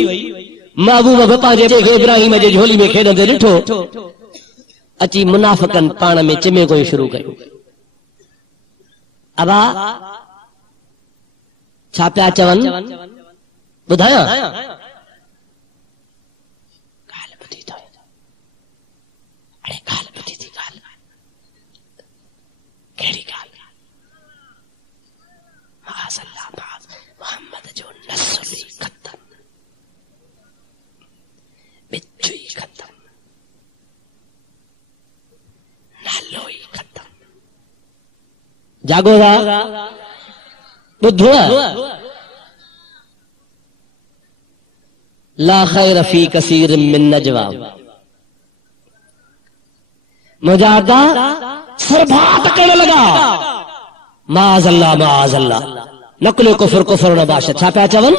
महबूब बप्पा जे इब्राहिम जे झोली में खेॾंदे ॾिठो, अची मुनाफ़िकनि पाण में चिमे कोई शुरू कयो। अबा छा पिया चवनि ॿुधायां? मोहम्मद जो नस्ल ही खत्म, बिच्चू ही खत्म, नालो ही खत्म। जागो बुद्धो ला खैर फी कसीर मिन नजवा। मुजादा सरबात करने लगा, माज़अल्लाह नकुल कुफर कुफर न बाशत। छा पिया चवन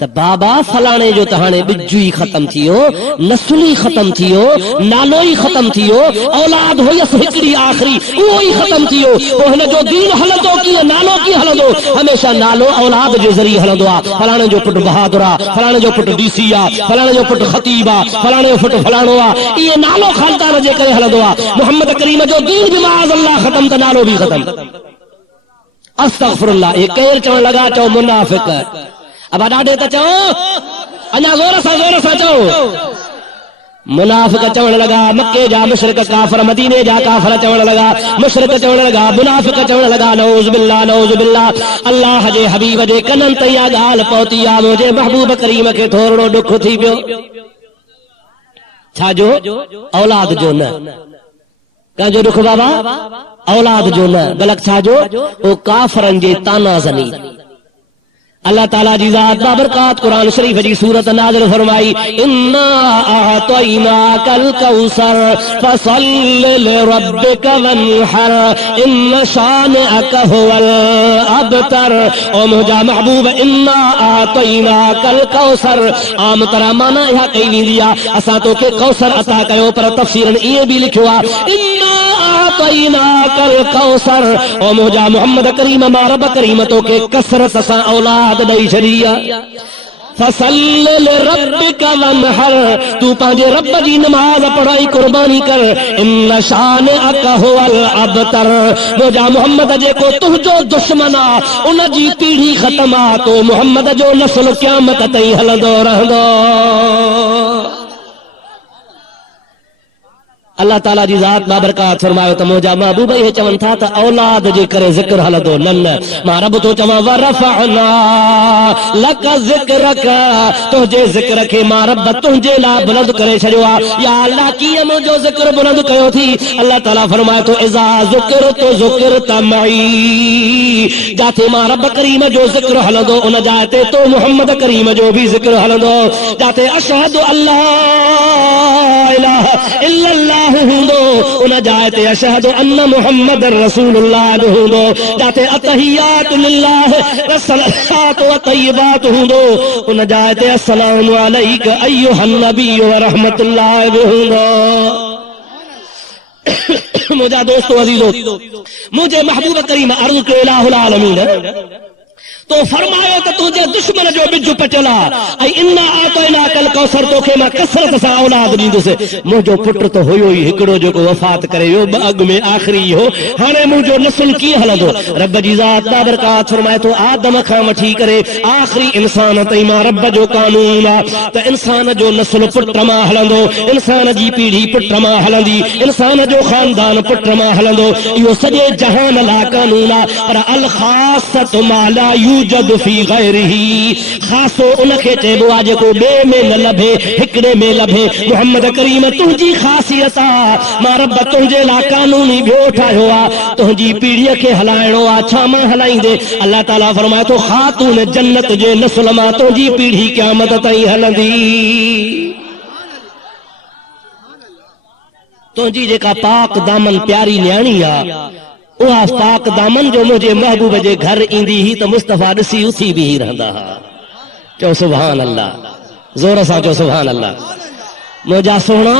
त बाबा फलाणे जो त हाणे बिजू ही खत्म थियो, नस्ल ही खत्म थियो, नालो ही खत्म थियो, औलाद हुयस हिकड़ी आखिरी उहो ही खत्म थियो। पोइ हिन जो दीन हलंदो कीअं, नालो कीअं हलंदो? हमेशा नालो औलाद जे ज़रिए हलंदो आहे। फलाणे जो पुट बहादुर आहे, फलाणे जो पुट डीसी आहे, फलाणे जो पुट ख़तीब आहे, फलाणे जो पुट फलाणो आहे। इहे नालो खानदान जे करे हलंदो आहे। मोहम्मद करीम जो दीन बि माज़अल्लाह खत्म त नालो बि खत्म। अस्तगफिरुल्लाह। ये केर चवण लगा? चओ मुनाफिक। अब ॾाढे त चओ, अञा ज़ोर सां चओ। मुनाफिक चवण लगा, मक्के जा मुशरिक काफिर, मदीने जा काफिर चवण लगा, मुशरिक चवण लगा, मुनाफिक चवण लगा, नऊज़ बिल्लाह। अल्लाह जे हबीब जे कननि ते इहा ॻाल्हि पहुती आहे। मुंहिंजे महबूब करीम खे थोरो ॾुख थी पियो। छाजो? औलाद जो न। कंहिंजो ॾुख बाबा? औलाद जो न, बल्कि छाजो? ओ काफिरनि जे तानाज़नी। अल्लाह ताला जी ज़ात बाबरकात कुरान शरीफ जी सूरत नाज़िल फरमाई, इन्ना अअतैनाकल कौसर फसल्लि लिरब्बिका वन्हर इन्न शानिअका हुवल अबतर। ओ मुंहिंजा महबूब, इन्ना अअतैनाकल कौसर आम तरह माना इहा कई वेंदी आहे, असां तोखे कौसर अता कयो, पर तफ़सीरनि इएं बि लिखियो आहे, इन्ना अअतैनाकल कौसर। ओ मुंहिंजा मोहम्मद करीम, मां रब करीम तोखे कसरत सां औलाद ॾेई छॾी आहे। फसल्लि लिरब्बिका वन्हर, तू पंहिंजे रब जी नमाज़ पढ़ाई, कुर्बानी कर। इन्न शानिअका हुवल अबतर। मुंहिंजा मोहम्मद जेको तुंहिंजो दुश्मन आहे उन जी पीढ़ी ख़त्म आहे, तो मोहम्मद जो नस्ल क़यामत ताईं हलंदो रहंदो। अल्लाह ताला जी ज़ात बाबरकात फरमायो त मोजा महबूब ये चवन था त औलाद जे करे जिक्र हलदो नन मां रब तो चवा वरफअना लक जिक्रक तो जे जिक्र के मां रब तुझे ला बुलंद करे छड़ियो या अल्लाह कीअं मुंहिंजो जिक्र बुलंद कयो थी अल्लाह ताला फरमाए तो इज़ा ज़ुकिर तो ज़ुकिर तमई जाते मां रब करीम जो जिक्र हलदो उन जाते तो मोहम्मद करीम जो भी जिक्र हलदो जाते अशहदु अल्लाह इलाहा इल्लल्लाह हूंदो उन जाते अशहदु अन्न मुहम्मद रसूलुल्लाह हूंदो जाते अतहियातु लिल्लाह वस्सलातु व तय्यिबात हूंदो उन जाते अस्सलामु अलैका अय्युहन नबी व रहमतुल्लाह हूंदो। मुझा दोस्तों अजीजों मुझे महबूब करीम अर्ज़ कयो इलाहुल आलमीन तो फरमायो त तुझे दुश्मन जो बिजु पचला ऐं इन्ना आतैना कल कौसर तोखे मां कसरत सां औलाद ॾींदुसि मुंहिंजो पुटु त हुयो ई हिकिड़ो जेको वफ़ात करे वियो अॻु में आख़िरी हो हाणे मुंहिंजो नस्ल कीअं हलंदो रब जी ज़ात बाबरकात फरमाए थो आदम खां वठी करे आख़िरी इंसान ताईं मां रब जो कानून आहे त इंसान जो नस्ल पुट मां हलंदो इंसान जी पीढ़ी पुट मां हलंदी इंसान जो ख़ानदान पुट मां हलंदो इहो सॼे जहान लाइ कानून आहे पर अल ख़ासतु मा ला यूजद फी गैरिही खासो उनखे चइबो आहे जेको ॿिए में न लभे हिकिड़े में लभे मोहम्मद करीम तुंहिंजी ख़ासियत आहे मां रब तुंहिंजे लाइ कानून ई ॿियो ठाहियो आहे तुंहिंजी पीढ़ीअ खे हलाइणो आहे छा मां हलाईंदे अल्लाह ताला फरमाए थो ख़ातून जन्नत जे नस्ल मां तुंहिंजी पीढ़ी क़यामत ताईं हलंदी तुंहिंजी जेका पाक दामन प्यारी न्याणी आहे उहा पाक दामन जो मुझे महबूब जे घर ईंदी ही त मुस्तफा ॾिसी उथी भी रहंदा हा चओ सुभान अल्लाह जोर सां चओ सुभान अल्लाह मुझा सोना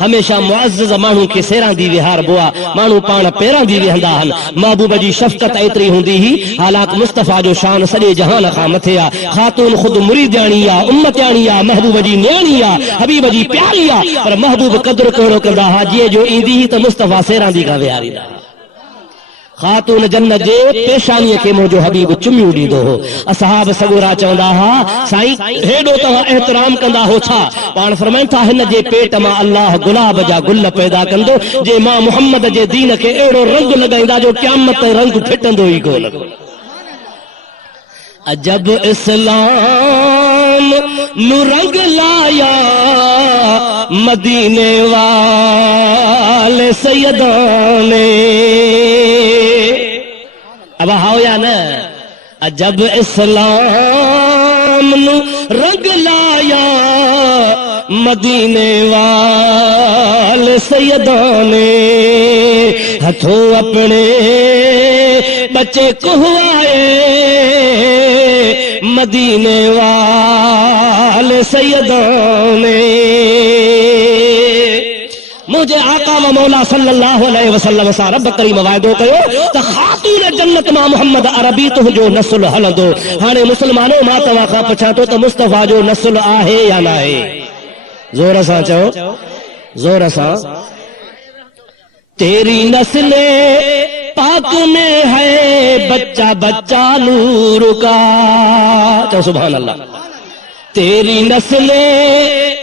हमेशा मुअज़्ज़ज़ माण्हू खे सेरांदी विहारबो आहे माण्हू पाण पेरांदी वेहंदा आहिनि महबूब जी शफ़क़त एतिरी हूंदी ही हालात मुस्तफा जो शान सॼे जहान खां मथे आहे ख़ातून ख़ुदि मुरीदाणी आहे उम्मताणी आहे महबूब जी न्याणी आहे हबीब जी प्यारी आहे पर महबूब क़दुरु कहिड़ो कंदा हा जीअं जो ईंदी ही त मुस्तफा सेरांदी खां विहारींदा ख़ातून जन्नत जे पेशानीअ खे मुंहिंजो हबीब चुमियूं ॾींदो हो असहाब सगोरा चवंदा हा साईं हेॾो तव्हां एहतराम कंदा हो छा पाण फरमाइनि था हिन जे पेट मां अल्लाह गुलाब जा गुल पैदा कंदो जे मां मुहम्मद जे दीन खे अहिड़ो रंग लॻाईंदा जो क़यामत रंग फिटंदो ई कोन अजब इस्लाम नु रंग लाया मदीने वाले सैयदां ने अब हाओ या न अजब इस्लाम नु रंग लाया मदीने वाले सैयदां ने हथों अपने बच्चे कहवाए मदीने वाले सैयदां ने मुझे आका व मौला सल्लल्लाहु अलैहि वसल्लम सां रब करीम वाइदो कयो त ख़ातून जन्नत मां मोहम्मद अरबी तुंहिंजो नस्ल हलंदो हाणे मुस्लमानो मां तव्हां खां पुछां थो त मुस्तफा जो नस्ल आहे या न आहे जोर सां चओ जोर सां तेरी नस्ल पाक में है बच्चा बच्चा नूर का तो सुभान अल्लाह तेरी नस्ल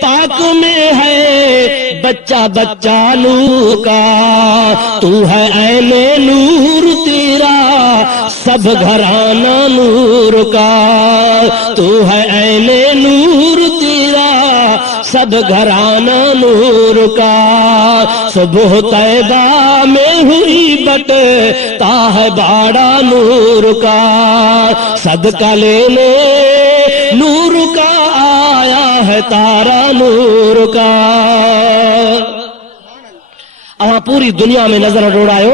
पाक में है बच्चा बच्चा नूर का तू है ऐने नूर तेरा सब घराना नूर का तू है ऐने नूर तेरा सब घराना नूर का सुबह तैबा में हुई बटता है बाड़ा नूर का सदका लेने नूर का आया है तारा नूर का अवां पूरी दुनिया में नजर डोड़ायो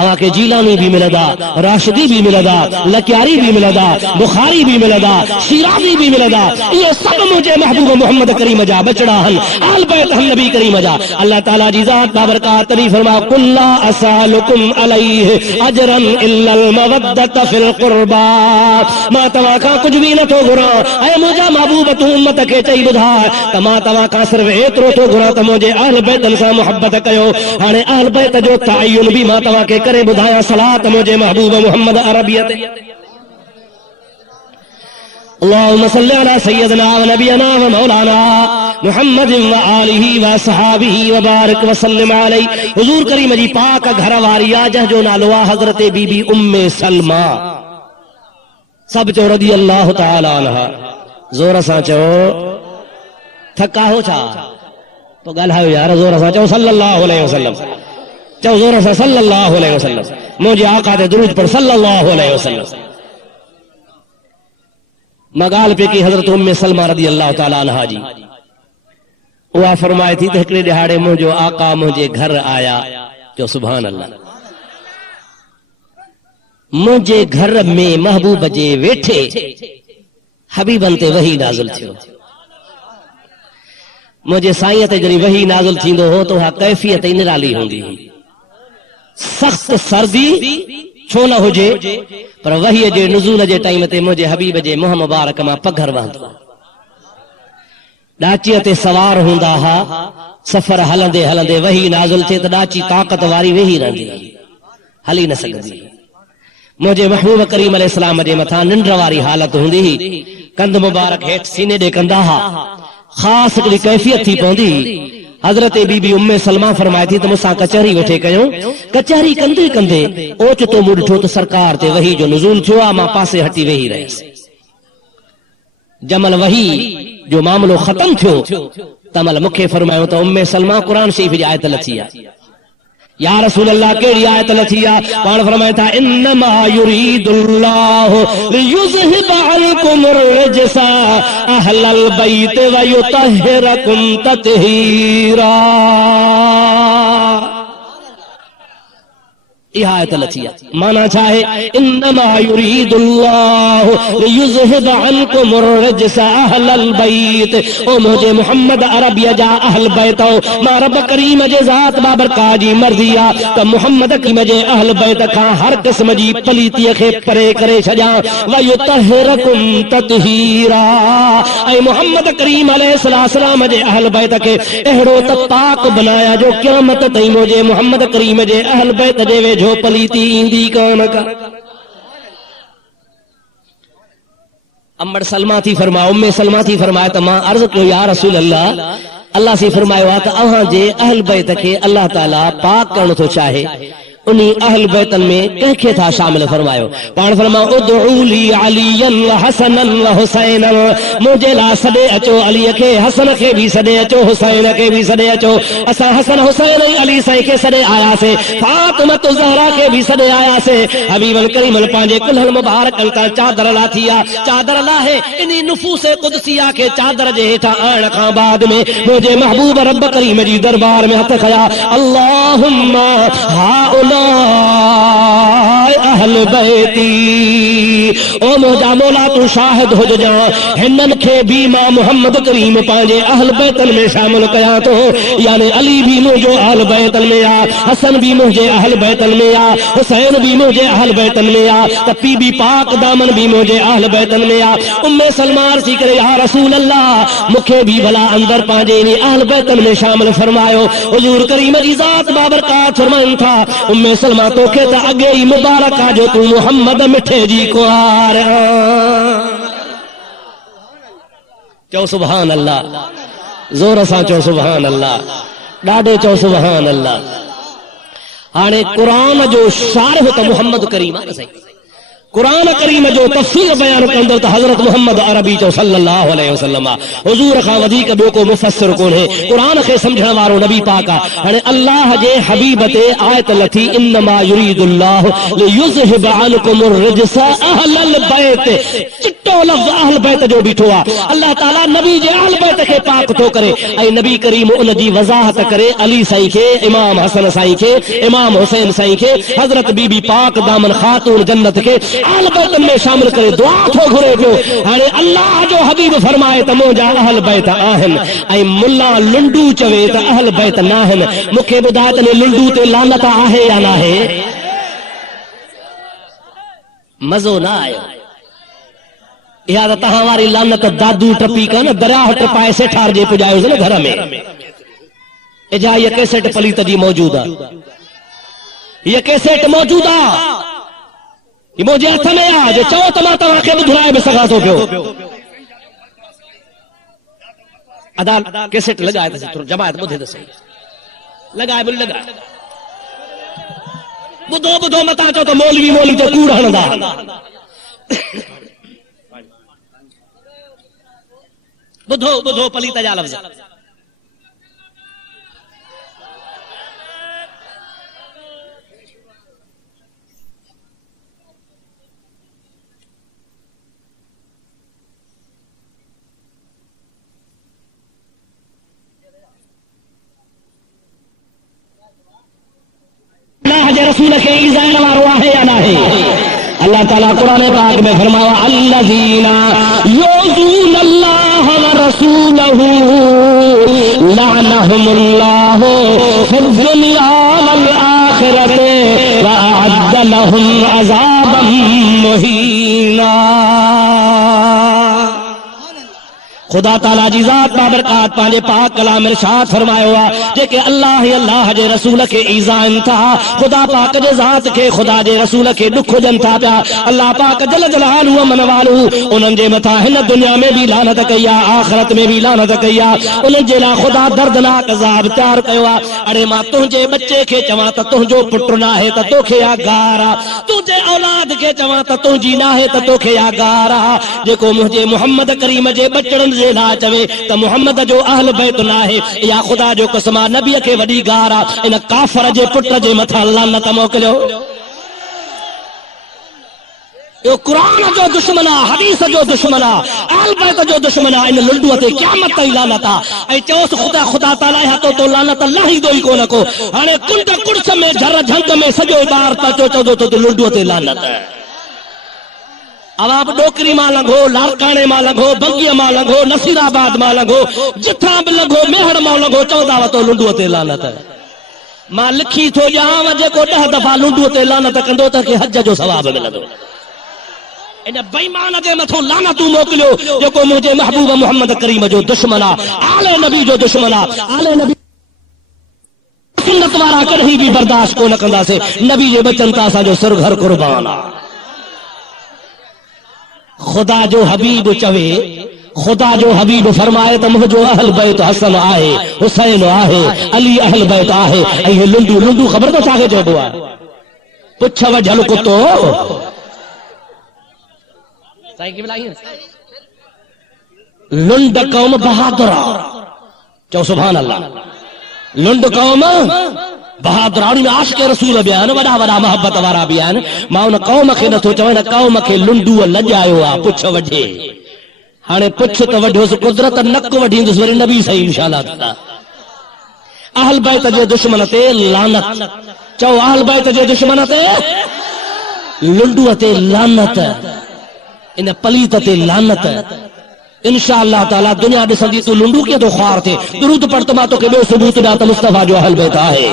अवां के जीलानी भी मिलदा राशिदी भी मिलदा लक्यारी भी मिलदा बुखारी भी मिलदा शिराजी भी मिलदा ये सब मुझे महबूब मोहम्मद करीम जा बचड़ा हन आल बैत हम नबी करीम जा अल्लाह ताला जी जात बाबरकात तरी फरमा कुल्ला असलुकुम अलैहि अजरन इल्लल मवद्दत फिल कुर्बा मां तवा का कुछ भी न थो घुरा ऐ मुझा महबूब तू उम्मत के चई बुधा त मां तवा का सिर्फ एतरो थो घुरा त मुझे अहल बैत सां मोहब्बत कयो हाणे अहल बैत जो तअय्युन भी मां तवा के करे बुधाया सलात मुझे महबूब मोहम्मद अरबियत अल्लाहुम्मा सल्ली अला सय्यदिना व नबियना व मौलाना मुहम्मदिन व आलिहि व सहाबिहि व बारिक व सल्लिम अलैहि। हुजूर करीम जी पाक घर वारी आ जंहिंजो नालो आहे हज़रत बीबी उम्मे सलमा। सब चो रज़ी अल्लाह तआला अन्हा। ज़ोर सां चओ थका हो छा तो ॻाल्हायो यार, ज़ोर सां चओ सल्लल्लाहु अलैहि वसल्लम। चओ ज़ोर सां सल्लल्लाहु अलैहि वसल्लम। मुंहिंजे आका ते दुरूद पढ़ सल्लल्लाहु अलैहि वसल्लम। मां ॻाल्हि पे की हज़रत उम्मे सलमा रज़ी अल्लाह तआला अन्हा जी। उहा फरमाए थी त हिकिड़े ॾिहाड़े मुंहिंजो आका मुंहिंजे घर आया। चओ सुभान अल्लाह। मुंहिंजे घर में महबूब जे वेठे हबीबन ते वही नाज़िल थियो। मुंहिंजे साईं ते जॾहिं वही नाज़िल थींदो हो त उहा कैफ़ियत ई निराली हूंदी हुई। सख़्त सर्दी छो न हुजे पर वही जे नुज़ूल जे टाइम ते मुंहिंजे हबीब जे मुंह मुबारक मां पघर वहंदो। ॾाचीअ ते सवार हूंदा हा। सफ़र हलंदे हलंदे वही नाज़िल थिए त ॾाची ताक़त वारी वेही रहंदी, हली न सघंदी। मुंहिंजे महबूब करीम अलैहिस्सलाम जे मथां निंड वारी हालत हूंदी हुई। कंध मुबारक हेठि सीने ॾे कंदा हा। ख़ासि हिकिड़ी कैफ़ियत थी पवंदी। हज़रत बीबी उम्मे सलमा फरमाए थी त मूंसां कचहरी वेठे कयूं। कचहरी कंदे कंदे ओचितो मूं ॾिठो त सरकार ते वही जो नुज़ूल थियो आहे। मां पासे हटी वेही रहियसि। जमल वही जो मामलो ख़त्म थियो तमल मूंखे फरमायो त उम्मे सलमा क़ुरान शरीफ़ जी आयत लथी आहे। या रसूल अल्लाह कहिड़ी आयत लथी आहे? पाण फरमाए था इन्नमा युरीदुल्लाहु लियुज़हिबा अन्कुम अर्रिजसा अहलल बैत व युतहिरकुम तत्हीरा। इहा आयत लथी आहे। माना छा आहे? इन्नमा युरीदुल्लाहु लियुज़हिबा अन्कुम अर्रिजसा अहलल बैत। ओ मुंहिंजे मोहम्मद अरबिया जा अहल बैत मां रब करीम जे ज़ात बाबरकात जी मर्ज़ी आहे त मोहम्मद करीम जे अहल बैत खां हर क़िस्म जी पलीतीअ खे परे करे छॾियां। व युतहिरकुम तत्हीरा। ऐं मोहम्मद करीम अलैहिस्सलाम जे अहल बैत खे अहिड़ो त पाक बनाया जो क़यामत ताईं मुंहिंजे मोहम्मद करीम जे अहल बैत जे वेझो जो पलीती ईंदी कोन का। अम्मड़ सलमा थी फरमाए, उम्मे सलमा थी फरमाए त मां अर्ज़ कयो या रसूल अल्लाह, अल्लाह से फरमायो आहे त अव्हां जे अहल बैत खे अल्लाह ताला पाक करणो थो चाहे। उन्हीं अहल बैतन में कंहिंखे था शामिल फरमायो? पाण फरमाओ उदउली अलियन व हसनन व हुसैनन। मुंहिंजे लाइ सॾे अचो अलीअ खे, हसन खे बि सॾे अचो, हुसैन खे बि सॾे अचो। असां हसन हुसैन ऐं अली साईं खे सॾे आयासीं। फातिमत ज़हरा खे बि सॾे आयासीं। हबीबन करीमन पंहिंजे कुल्हनि मुबारकनि तां चादर लाथी आहे। चादर लाहे इन नुफूस कुदसिया खे चादर जे हेठां आणण खां बाद में मुंहिंजे महबूब रब करीम जी दरबार में हथ खया। अल्लाहुम्मा हाउला अहल बैती। ओ मुंहिंजा मौला तूं शाहिद हुजजा, हिननि खे बि मां मोहम्मद करीम पंहिंजे अहल बैतन में शामिल कयां थो। यानी अली भी मुंहिंजो अहल बैतन में आ, हसन भी मुंहिंजे अहल बैतन में आ, हुसैन भी मुंहिंजे अहल बैतन में आ, त बीबी पाक दामन भी मुंहिंजे अहल बैतन में आ। उम्मे सलमा अर्ज़ करे या रसूल अल्लाह, मूंखे भी भला अंदर पंहिंजे इन अहल बैतन में शामिल फरमायो। हुजूर करीम जी ज़ात बाबरकात फरमाइनि था उम्मे सलमा तोखे त अॻे ई मुबारक आ जो तूं मोहम्मद मिठे जी कुंवार। चओ सुभान अल्लाह, ज़ोर सां चओ सुभान अल्लाह, ॾाढो चओ सुभान अल्लाह। हाणे क़ुरान जो शारिह त मोहम्मद करीम आहे न साईं। कुरान करीम जो तफ़सीर बयान कंदो त हज़रत मोहम्मद अरबी जो सल्लल्लाहु अलैहि वसल्लम हुजूर खां वधीक ॿियो को मुफ़स्सिर कोन्हे। कुरान खे सम्झण वारो नबी पाक आहे। हाणे अल्लाह जे हबीब ते आयत लथी इन्नमा युरीदुल्लाहु लियुज़हिब अन्कुम अर्रिजस अहलल बैत। चिट्टो लफ़्ज़ अहल बैत जो बीठो आहे। अल्लाह ताला नबी जे अहल बैत खे पाक थो करे ऐं नबी करीम उन जी वज़ाहत करे अली साईं खे, इमाम हसन साईं खे, इमाम हुसैन साईं खे, हज़रत बीबी पाक दामन खातून जन्नत खे अहल बैत में शामिल करे दुआ थो घुरे पियो। हाणे अल्लाह जो हबीब फरमाए त मुंहिंजा अहल बैत आहिनि ऐं मुल्ला लुंडू चवे त अहल बैत न आहिनि। मूंखे ॿुधाए त लुंडू ते लानत आहे या न आहे? मज़ो न आयो। इहा त तव्हां वारी लानत दादू टपी का न दरिया टपाए सेठार जे पुॼायोसि न घर में। इजा हीअ कैसेट पलीत जी मौजूद आहे, हीअ कैसेट मौजूद आहे, मुंहिंजे हथ में आहे। जो चओ त मां तव्हांखे ॿुधाए बि सघां थो पियो। अदा कैसेट लगाए थे थोरो जमायत ॿुधे त सही लगाए बोल लगाए ॿुधो ॿुधो मतां चओ त मौलवी मौलवी जो कूड़ हणंदा ॿुधो ॿुधो पलीत जा लफ़्ज़ रसूल के ईज़ान वारो आहे या ना है अल्लाह ताला कुरान पाक में फरमाया अल्लज़ीना युज़ून अल्लाह व रसूलहू लअनहुमुल्लाहु फिद दुनिया वल आखिरति व अअद्द लहुम अज़ाबन मुहीना। खुदा ताला जी ज़ात बाबरकात पांजे पाक कलाम इरशाद फरमायो आहे जेके अल्लाह अल्लाह जे रसूल के ईज़ान था खुदा पाक जे ज़ात के खुदा जे रसूल के दुख जन था पिया अल्लाह पाक जल जलालहू मन वालू उन्हनि जे मथां हिन दुनिया में भी लानत कई आहे आखिरत में भी लानत कई आहे उन्हनि जे लाइ खुदा दर्दनाक अज़ाब तैयार कयो आहे। अरे मां तुंहिंजे बच्चे खे चवां त तुंहिंजो पुटु न आहे त तोखे आ गार आहे तुंहिंजे औलाद खे चवां त तुंहिंजी न आहे त तोखे आ गार आहे जेको मुंहिंजे मोहम्मद करीम जे बचड़नि ना चवे त मोहम्मद जो अहल बैत ना है या खुदा जो कसम नबी के वडी गारा इन काफर जे पुट जे मथा लानत मोकलियो यो कुरान जो दुश्मन हदीस जो दुश्मन अहल बैत जो दुश्मन इन लुंडू ते क़यामत ताईं लानत ऐ चोस खुदा खुदा ताला हतो तो लानत लाही दोई कोन को हाने कुंड कुर्स में झर झंग में सजो बार ता चो तो लुंडू ते लानत अब आप डोकरी मां लंघो लारकाने मां लंघो बंगीअ मां लंघो नसीराबाद मां लंघो जिथां बि लंघो मेहड़ मां लंघो चवंदा तो लुंडूअ ते लानत मां लिखी थो ॼाण जेको 10 दफ़ा लुंडूअ ते लानत कंदो त के हज जो सवाब मिलंदो इन बेईमान जे मथो लानतू मोकिलियो जेको मुंहिंजे महबूब मोहम्मद करीम जो दुश्मन आले नबी जो दुश्मन आले नबी सुन्नत वारा कॾहिं बि बर्दाश्त कोन कंदासीं नबी जे बचन तां असांजो सिर घर कुर्बान आहे। खुदा जो हबीब चवे खुदा जो हबीब फरमाए त मुंहिंजो अहल बैत हसन आहे हुसैन आहे अली अहल बैत आहे ऐं हे लुंडू लुंडू ख़बर त छाखे चइबो आहे पुछ वझल कुतो लुंड कौम बहादुर चओ सुभान अल्लाह लुंड कौम बहादुरानी में आशिक रसूल भी आहिनि वॾा वॾा मोहब्बत वारा भी आहिनि मां उन कौम खे नथो चवां कौम खे लुंडूअ लॼायो आहे पुछ वढे हाणे पुछ त वढियोसि कुदरत नक वढींदुसि वरी नबी सही इंशाअल्लाह अहल बैत जे दुश्मन ते लानत चओ अहल बैत जे दुश्मन ते लुंडूअ ते लानत इन पलीत ते लानत इंशाअल्लाह ताला दुनिया ॾिसंदी तूं लुंडू कीअं थो ख़्वार थिए दुरूद पढ़ त मां तोखे ॿियो सबूत ॾियां त मुस्तफ़ा जो अहल बैत आहे।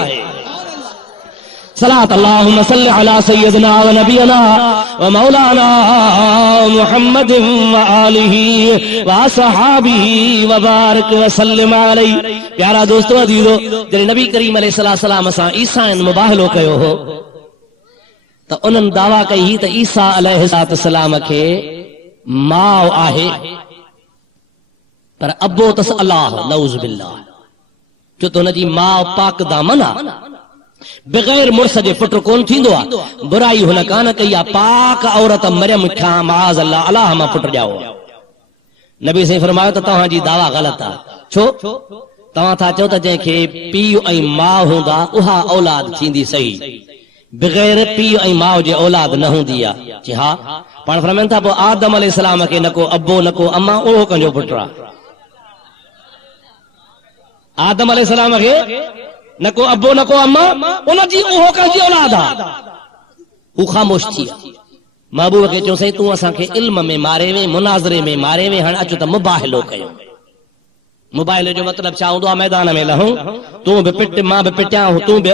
सलात अल्लाहुम्म सल्लि अला सय्यदिना व नबियना व मौलाना मुहम्मद व आलिहि व असहाबिहि व बारिक व सल्लिम अलैहि। प्यारा दोस्तों अजीजो जॾहिं नबी करीम अलैहिस्सलाम सां ईसा मुबाहलो कयो हो त उन्हनि दावा कई त ईसा अलैहिस्सलाम खे माउ आहे पर अबो तस अल्लाह नऊज़ बिल्लाह जो तो हुनजी माउ पाक दामन आहे बग़ैर मुड़स जे पुट कोन थींदो आहे बुराई हुन कान कई आहे पाक औरत मरियम खां माज़ अल्लाह अलाह मां पुट ॼाओ नबी साईं फरमायो त तव्हांजी दावा ग़लत आहे छो तव्हां था चओ त जंहिंखे पीउ ऐं माउ हूंदा उहा औलाद थींदी सही बग़ैर पीउ ऐं माउ जे औलाद न हूंदी आहे जी हा पाण फरमाइनि था पोइ आदम अलैहिस्सलाम खे न को अबो न को अम्मा उहो कंहिंजो पुटु आहे आदम अलैहिस्सलाम खे न को अबो न को अम्मा उनजी उहो कंहिंजी औलाद आहे हू ख़ामोश थी महबूब खे चयो साईं तूं असांखे इल्म में मारे वे मुनाज़रे में मारे वे हाणे अचो त मुबाहिलो कयो मुबाहिले जो मतिलबु छा हूंदो आहे मैदान में लहूं तूं बि पिट मां बि पिटियां तूं बि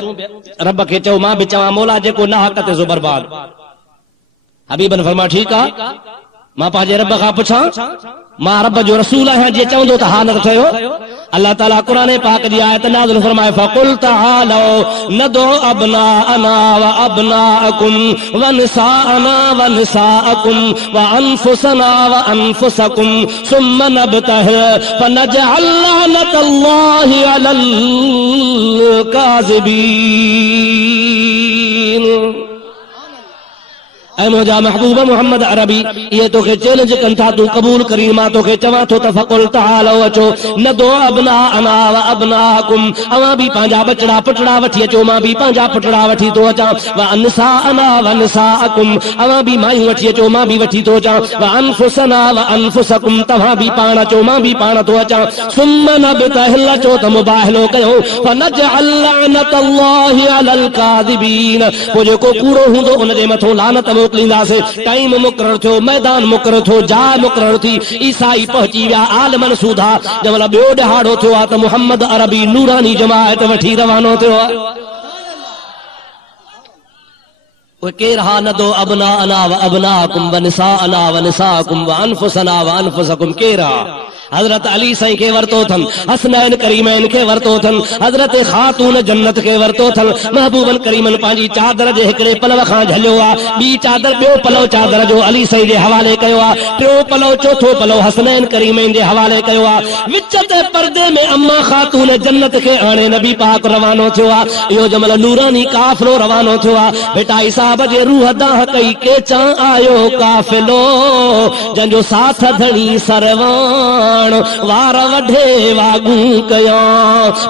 रब खे चओ मां बि चवां मौला जेको न हक़ ते सो बर्बाद हबीबन फरमा ठीकु आहे मां पंहिंजे रब खां पुछां मां रब जो रसूल आहियां जे चवंदो त हा न थियो। अल्लाह ताला कुरान पाक जी आयत नाज़िल फरमाए फकुल तआलो नदो अबनाअना व अबनाअकुम व निसाअना व निसाअकुम व अनफुसना व अनफुसकुम सुम्मा नबतहिल फनजअल लअनतल्लाहि अलल काज़िबीन। ऐ मुंहिंजा महबूब मोहम्मद अरबी ये तोखे चैलेंज कनि था तूं कबूल करी। मां तोखे चवां थो त फकुल तआलो अचो नदो अबनाअना व अबनाअकुम अवां बि पंहिंजा बचड़ा पुटड़ा वठी अचो मां बि पंहिंजा पुटड़ा वठी थो अचां। व निसाअना व निसाअकुम अवां बि मायूं वठी अचो मां बि वठी थो अचां। व अनफुसना व अनफुसकुम तव्हां बि पाण अचो मां बि पाण थो अचां। सुम्मा नबतहिल अचो त मुबाहिलो कयो फनजअल लअनतल्लाहि अलल काज़िबीन पोइ जेको कूड़ो हूंदो उन जे मथो लानत मोकिलींदासीं। टाइम मुक़ररु थियो, मैदान मुक़ररु थियो, जाइ मुक़ररु थी, ईसाई पहुची विया आलम सूधा। जंहिं महिल ॿियो ॾहाड़ो थियो आहे त मोहम्मद अरबी नूरानी जमायत वठी रवानो थियो आहे। उहे केरु हा नदो अबनाअना व अबनाअकुम व निसाअना व निसाअकुम व अनफुसना व अनफुसकुम केरु हा? हजरत अली साईं के वरतो थन, हसनैन करीमैन के वरतो थन, हजरत खातून जन्नत के वरतो थन। महबूबन करीमन पंहिंजी चादर जे हिकिड़े पलव खां झलियो आहे, ॿी चादर ॿियो पलव चादर जो अली साईं जे हवाले कयो आहे, टियों पलव चौथो पलव हसनैन करीमैन जे हवाले कयो आहे। विच ते पर्दे में अम्मा खातून जन्नत खे हाणे नबी पाक रवानो थियो आहे। इहो जमल नूरानी काफ़िलो रवानो थियो आहे। बेटा साहब जे रूह दाह कई के चा आयो काफ़िलो जंहिंजो साथ धणी सरवान वार वढे वागू कया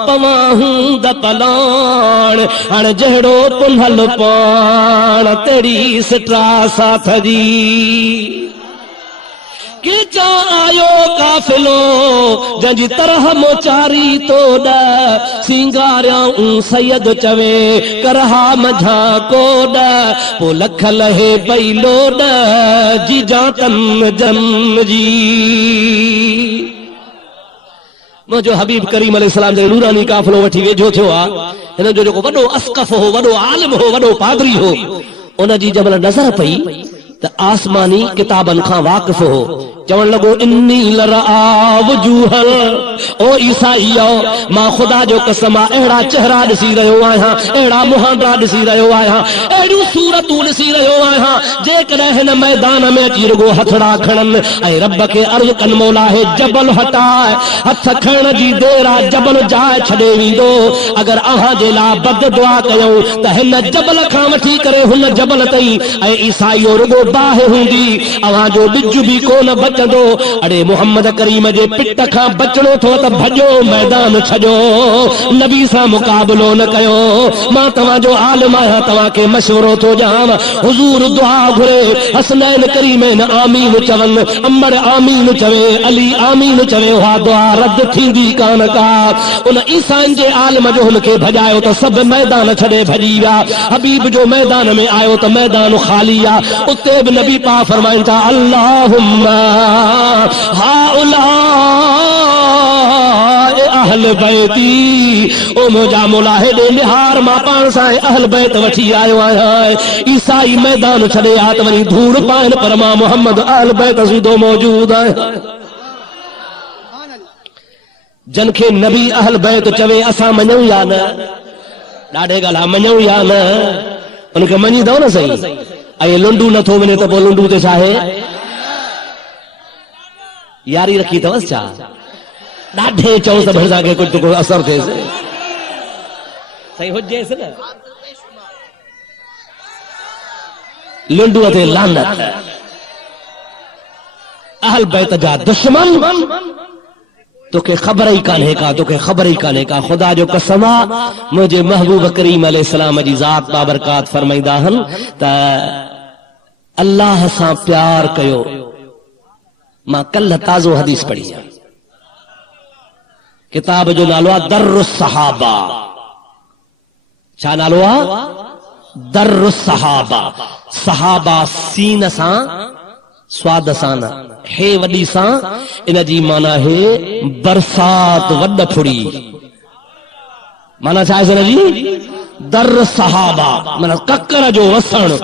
पवाहूं दपलान हाणे जहिड़ो पुनल पाण तेरी सिट्रा साथ जी के चा आयो काफ़िलो जंहिंजी तरह मोचारी तोड़ सिंगारियाऊं सैयद चवे करहा मझा कोड पो लख लहे पई लोड जी जातन जन्म जी। मुंहिंजो हबीब करीम अलैहिस्सलाम जो नूरानी काफ़िलो वठी वेझो थियो आहे। हिन जो जेको वॾो अस्कफ हो, वॾो आलिम हो, वॾो पादरी हो, उन जी जमल नज़र पई त आसमानी किताबनि खां वाक़िफ़ हो। चवण लॻो इन्नी लरआ वजूहल ओ ईसाईयो मां ख़ुदा जो कसम अहिड़ा चेहरा ॾिसी रहियो आहियां, अहिड़ा मुहांडा ॾिसी रहियो आहियां, अहिड़ियूं सूरतूं ॾिसी रहियो आहियां जेकॾहिं हिन मैदान में अची रुगो हथड़ा खणनि ऐं रब खे अर्ज़ कनि मौला हे जबल हटाए। हथ खणण जी देर आहे, जबल जाइ छॾे वेंदो। अगरि अव्हां जे लाइ बद दुआ कयूं त हिन जबल खां वठी करे हुन जबल ताईं ऐं ईसाईयो रुगो बाहि हूंदी, अव्हां जो ॿिज बि कोन बचंदो। अड़े मोहम्मद करीम जे पिट खां बचणो थो त भॼो, मैदान छॾियो, नबी सां मुक़ाबिलो न कयो। मां तव्हांजो आलिम आहियां, तव्हांखे मशवरो थो ॾियां। हुज़ूर दुआ घुरे, हसनैन करीमैन आमीन चवनि, अमर आमीन चवे, अली आमीन चवे, उहा दुआ रद्द थींदी कान का। उन ईसाइन जे आलिम जो हुनखे भॼायो त सभु मैदान छॾे भॼी विया। हबीब जो मैदान में आयो त मैदान ख़ाली आहे। उते बि नबी पाक फरमाइनि था अल्लाहुम्मा हाउलाए अहल बैती ओ मुंहिंजा मौला हेॾे निहार मां पाण सां अहल बैत वठी आयो आहियां। ईसाई मैदान छॾे आ त वरी धूड़ पाइनि पर मां मोहम्मद अहल बैत सीधो मौजूद आहियां। जन खे नबी अहल बैत चवे असां मञूं या न? ॾाढे ॻाल्हि मञूं या न? उनखे मञींदव न सही? ऐं लुंडू नथो वञे त पोइ लुंडू ते छा आहे? यारी रखी अथवसि छा? ॾाढे चऊं त भेण खे कुझु को असर थिएसि, सही हुजेसि न। लुंडूअ ते लानत, अहल बैत जा दुश्मन, तोखे ख़बर ई कान्हे का, तोखे ख़बर ई कान्हे का। ख़ुदा जो कसम आहे, मुंहिंजे महबूब करीम अलैहिस्सलाम जी ज़ात बाबरकात फरमाईंदा आहिनि त अल्लाह सां प्यार कयो। मां कल्ह ताज़ो हदीस पढ़ी आहे, किताब जो नालो आहे दर्रुस सहाबा। छा नालो आहे? दर्रुस सहाबा। सहाबा सीन सां, स्वाद सां न, हे वॾी सां, इन जी माना है बरसात वॾ फुड़ी। माना छा आहे जी? दर सहाबा मन ककर जो वसण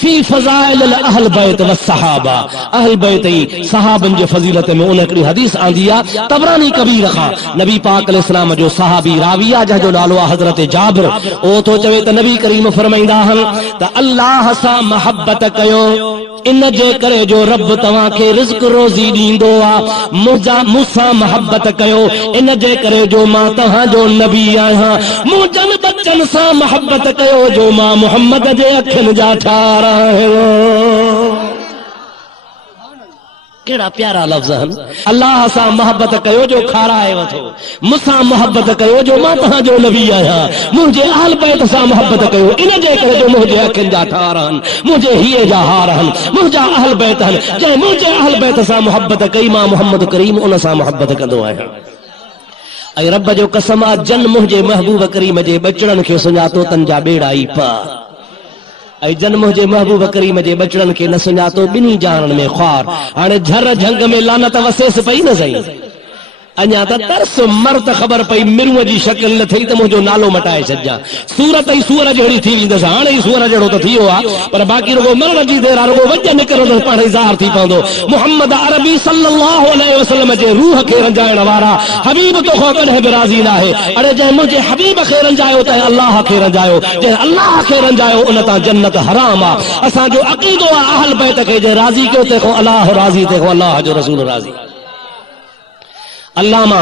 फी फज़ाइल अहल बैत व सहाबा अहल बैत सहाबन जे फजीलत में उन हिकड़ी हदीस आंदी आ तबरानी कबीर खां नबी पाक अलैहिस्सलाम जो सहाबी राविया जंहिंजो नालो आहे हज़रत जाबिर ओ तो चवे त नबी करीम फरमाईंदा आहिनि त अल्लाह सां मोहब्बत कयो इन जे करे जो रब तव्हां खे रिज़्क़ रोज़ी ॾींदो आहे मूंसां मोहब्बत कयो इन जे करे जो मां तव्हां जो नबी आहियां मुंहिंजनि बच्चनि सां मोहब्बत कयो जो मां मोहम्मद जे अखियुनि जा ठार आहियां। केड़ा प्यारा लफ्ज़ आहिनि। अल्लाह सां मोहब्बत कयो जो खाराए वठो मूंसां मोहब्बत कयो जो मां तव्हां जो नबी आहियां मुंहिंजे अहल बैत सां मोहब्बत कयो इन जे करे जो मुंहिंजे अखियुनि जा ठार आहिनि मुंहिंजे हीए जा हार आहिनि मुंहिंजा अहल बैत आहिनि जंहिं मुंहिंजे अहल बैत सां मोहब्बत कई मां मोहम्मद करीम उन सां मोहब्बत कंदो आहियां। ऐं रब जो कसम आहे जन मुंहिंजे महबूब करीम जे बचड़नि खे सुञातो तन जा बेड़ा ई पार ऐं जन मुंहिंजे महबूब करीम जे बचड़नि खे न सुञातो ॿिन्ही जाननि में ख्वार हाणे झर झंग में लानत वसेस पई न सही अञा त तरस मर त ख़बर पई मिरुअ जी शकिल न थई त मुंहिंजो नालो मटाए छॾिजां सूरत ई सूर जहिड़ी थी वेंदसि हाणे ई सूर जहिड़ो त थी वियो आहे पर बाक़ी रुगो मरण जी देर आहे रुगो वज निकिरंदो पाण ई ज़ाहिर थी पवंदो। मुहम्मद अरबी सल्लल्लाहु अलैहि वसल्लम जे रूह खे रंजाइण वारा हबीब तोखां कॾहिं बि राज़ी न आहे। अड़े जंहिं मुंहिंजे हबीब खे रंजायो त अल्लाह खे रंजायो जंहिं अल्लाह खे रंजायो उन तां जन्नत हराम आहे। असांजो अक़ीदो आहे अहल बैत खे जंहिं राज़ी कयो तंहिंखां अल्लाह राज़ी तंहिंखां अल्लाह जो रसूल राज़ी। अल्लामा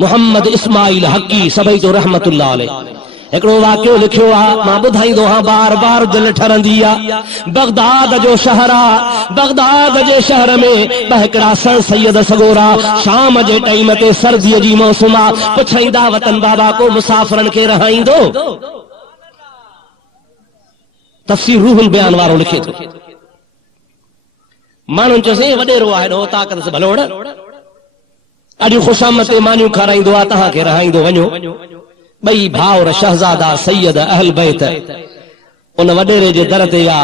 मोहम्मद इस्माइल हकी सभई तो रहमतुल्लाह अलैह हिकिड़ो वाक़ियो लिखियो आहे मां ॿुधाईंदो आहियां बार बार दिलि ठरंदी आहे। बगदाद जो शहर आहे बगदाद जे शहर में ॿ हिकिड़ा सर सैयद सगोरा शाम जे टाइम ते सर्दीअ जी मौसम आहे पुछाईंदा वतन बाबा को मुसाफ़िरनि खे रहाईंदो। तफ़सीर रूहुल बयान वारो लिखे थो माण्हुनि चयोसीं वॾेरो आहे एॾो ताक़त भलोड़ अॼु ख़ुशामत ते मानियूं खाराईंदो आहे तव्हांखे रहाईंदो वञो। ॿई भाउर शहज़ादा सैयद अहल बैत उन वॾेरे जे दर ते या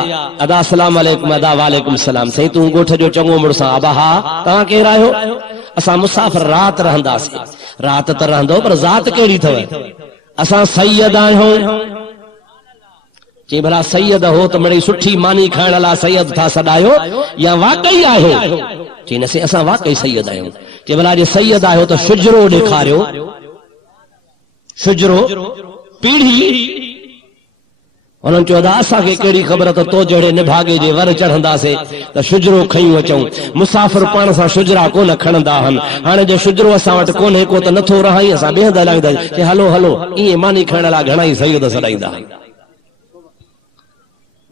अदा सलाम अलैकुम अदा वालेकुम सलाम साईं तूं ॻोठ जो चङो मुड़ुस आहे अबा हा तव्हां केरु आहियो असां मुसाफ़िर राति रहंदासीं राति त रहंदो पर ज़ात कहिड़ी अथव असां सैयद आहियूं। चई भला सैयद हो त मिड़ई सुठी मानी खाइण लाइ सैयद था सॾायो या वाकई आहियो चई न से असां वाकई सैयद आहियूं। चई भला जे सैयद आहियो त शुजरो ॾेखारियो शुजरो पीढ़ी उन्हनि चयो असांखे कहिड़ी ख़बर त तो जहिड़े निभागे जे वर चढ़ंदासीं त शुजरो खयूं अचूं मुसाफ़िर पाण सां शुजरा कोन खणंदा आहिनि हाणे जो शुजरो असां वटि कोन्हे को त नथो रहाई असां ॿिहंदा लॻंदासीं चई हलो हलो ईअं मानी खाइण लाइ घणा ई सैयद सॾाईंदा।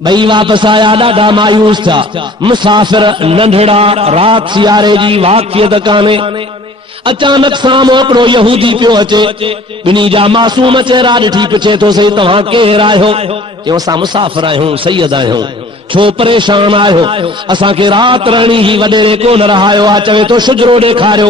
ॿई वापसि आया ॾाढा मायूस थिया मुसाफ़िर नंढड़ा राति सियारे जी वाक़ियत कान्हे अचानक साम्हूं हिकिड़ो यहूदी पियो अचे ॿिन्ही जा मासूम चेहरा ॾिठी पुछे थो सही तव्हां केरु आहियो चयो असां मुसाफ़िर आहियूं सैयद आहियूं छो परेशान आहियो असांखे राति रहणी ही वॾेरे कोन रहायो आहे चवे थो शुजरो ॾेखारियो।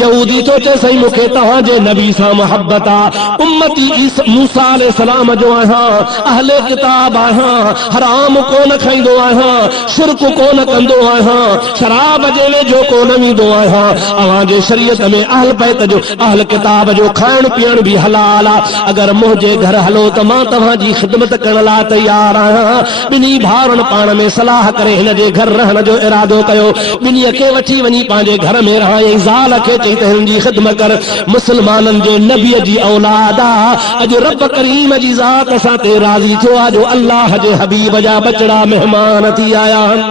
यहूदी थो चए साईं मूंखे तव्हांजे नबी सां मोहब्बत आहे उम्मती मूसा अलैहिस्सलाम जो आहियां अहले किताब आहियां हराम कोन खाईंदो आहियां शिरक कोन कंदो आहियां शराब जे वेझो कोन वेंदो आहियां अव्हांजे शरीयत में अहल बैत जो अहल किताब जो खाइण पीअण बि हलाल आहे अगरि मुंहिंजे घर हलो त मां तव्हांजी ख़िदमत करण लाइ तयार आहियां। ॿिन्ही भाउरनि पाण में सलाह करे हिन जे घर रहण जो इरादो कयो ॿिन्हीअ खे वठी वञी पंहिंजे घर में रहाई ज़ाल खे चई त हिन जी ख़िदमत कर मुस्लमाननि जे नबीअ जी औलाद आहे अॼु रब करीम जी ज़ात सां ते राज़ी थियो आहे जो अल्लाह जे हबीब जा बचड़ा महिमान थी आया आहिनि।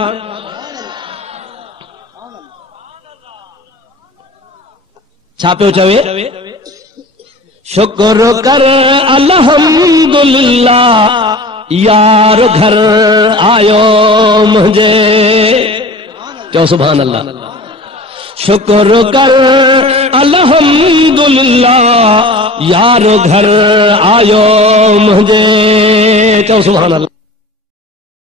छा पियो चवे शुक्र कर अल्हम्दुलिल्लाह यार घर आयो मुझे चो सुभान अल्लाह शुक्र कर अल्हम्दुलिल्लाह यार घर आयो मुझे चो सुभान अल्लाह।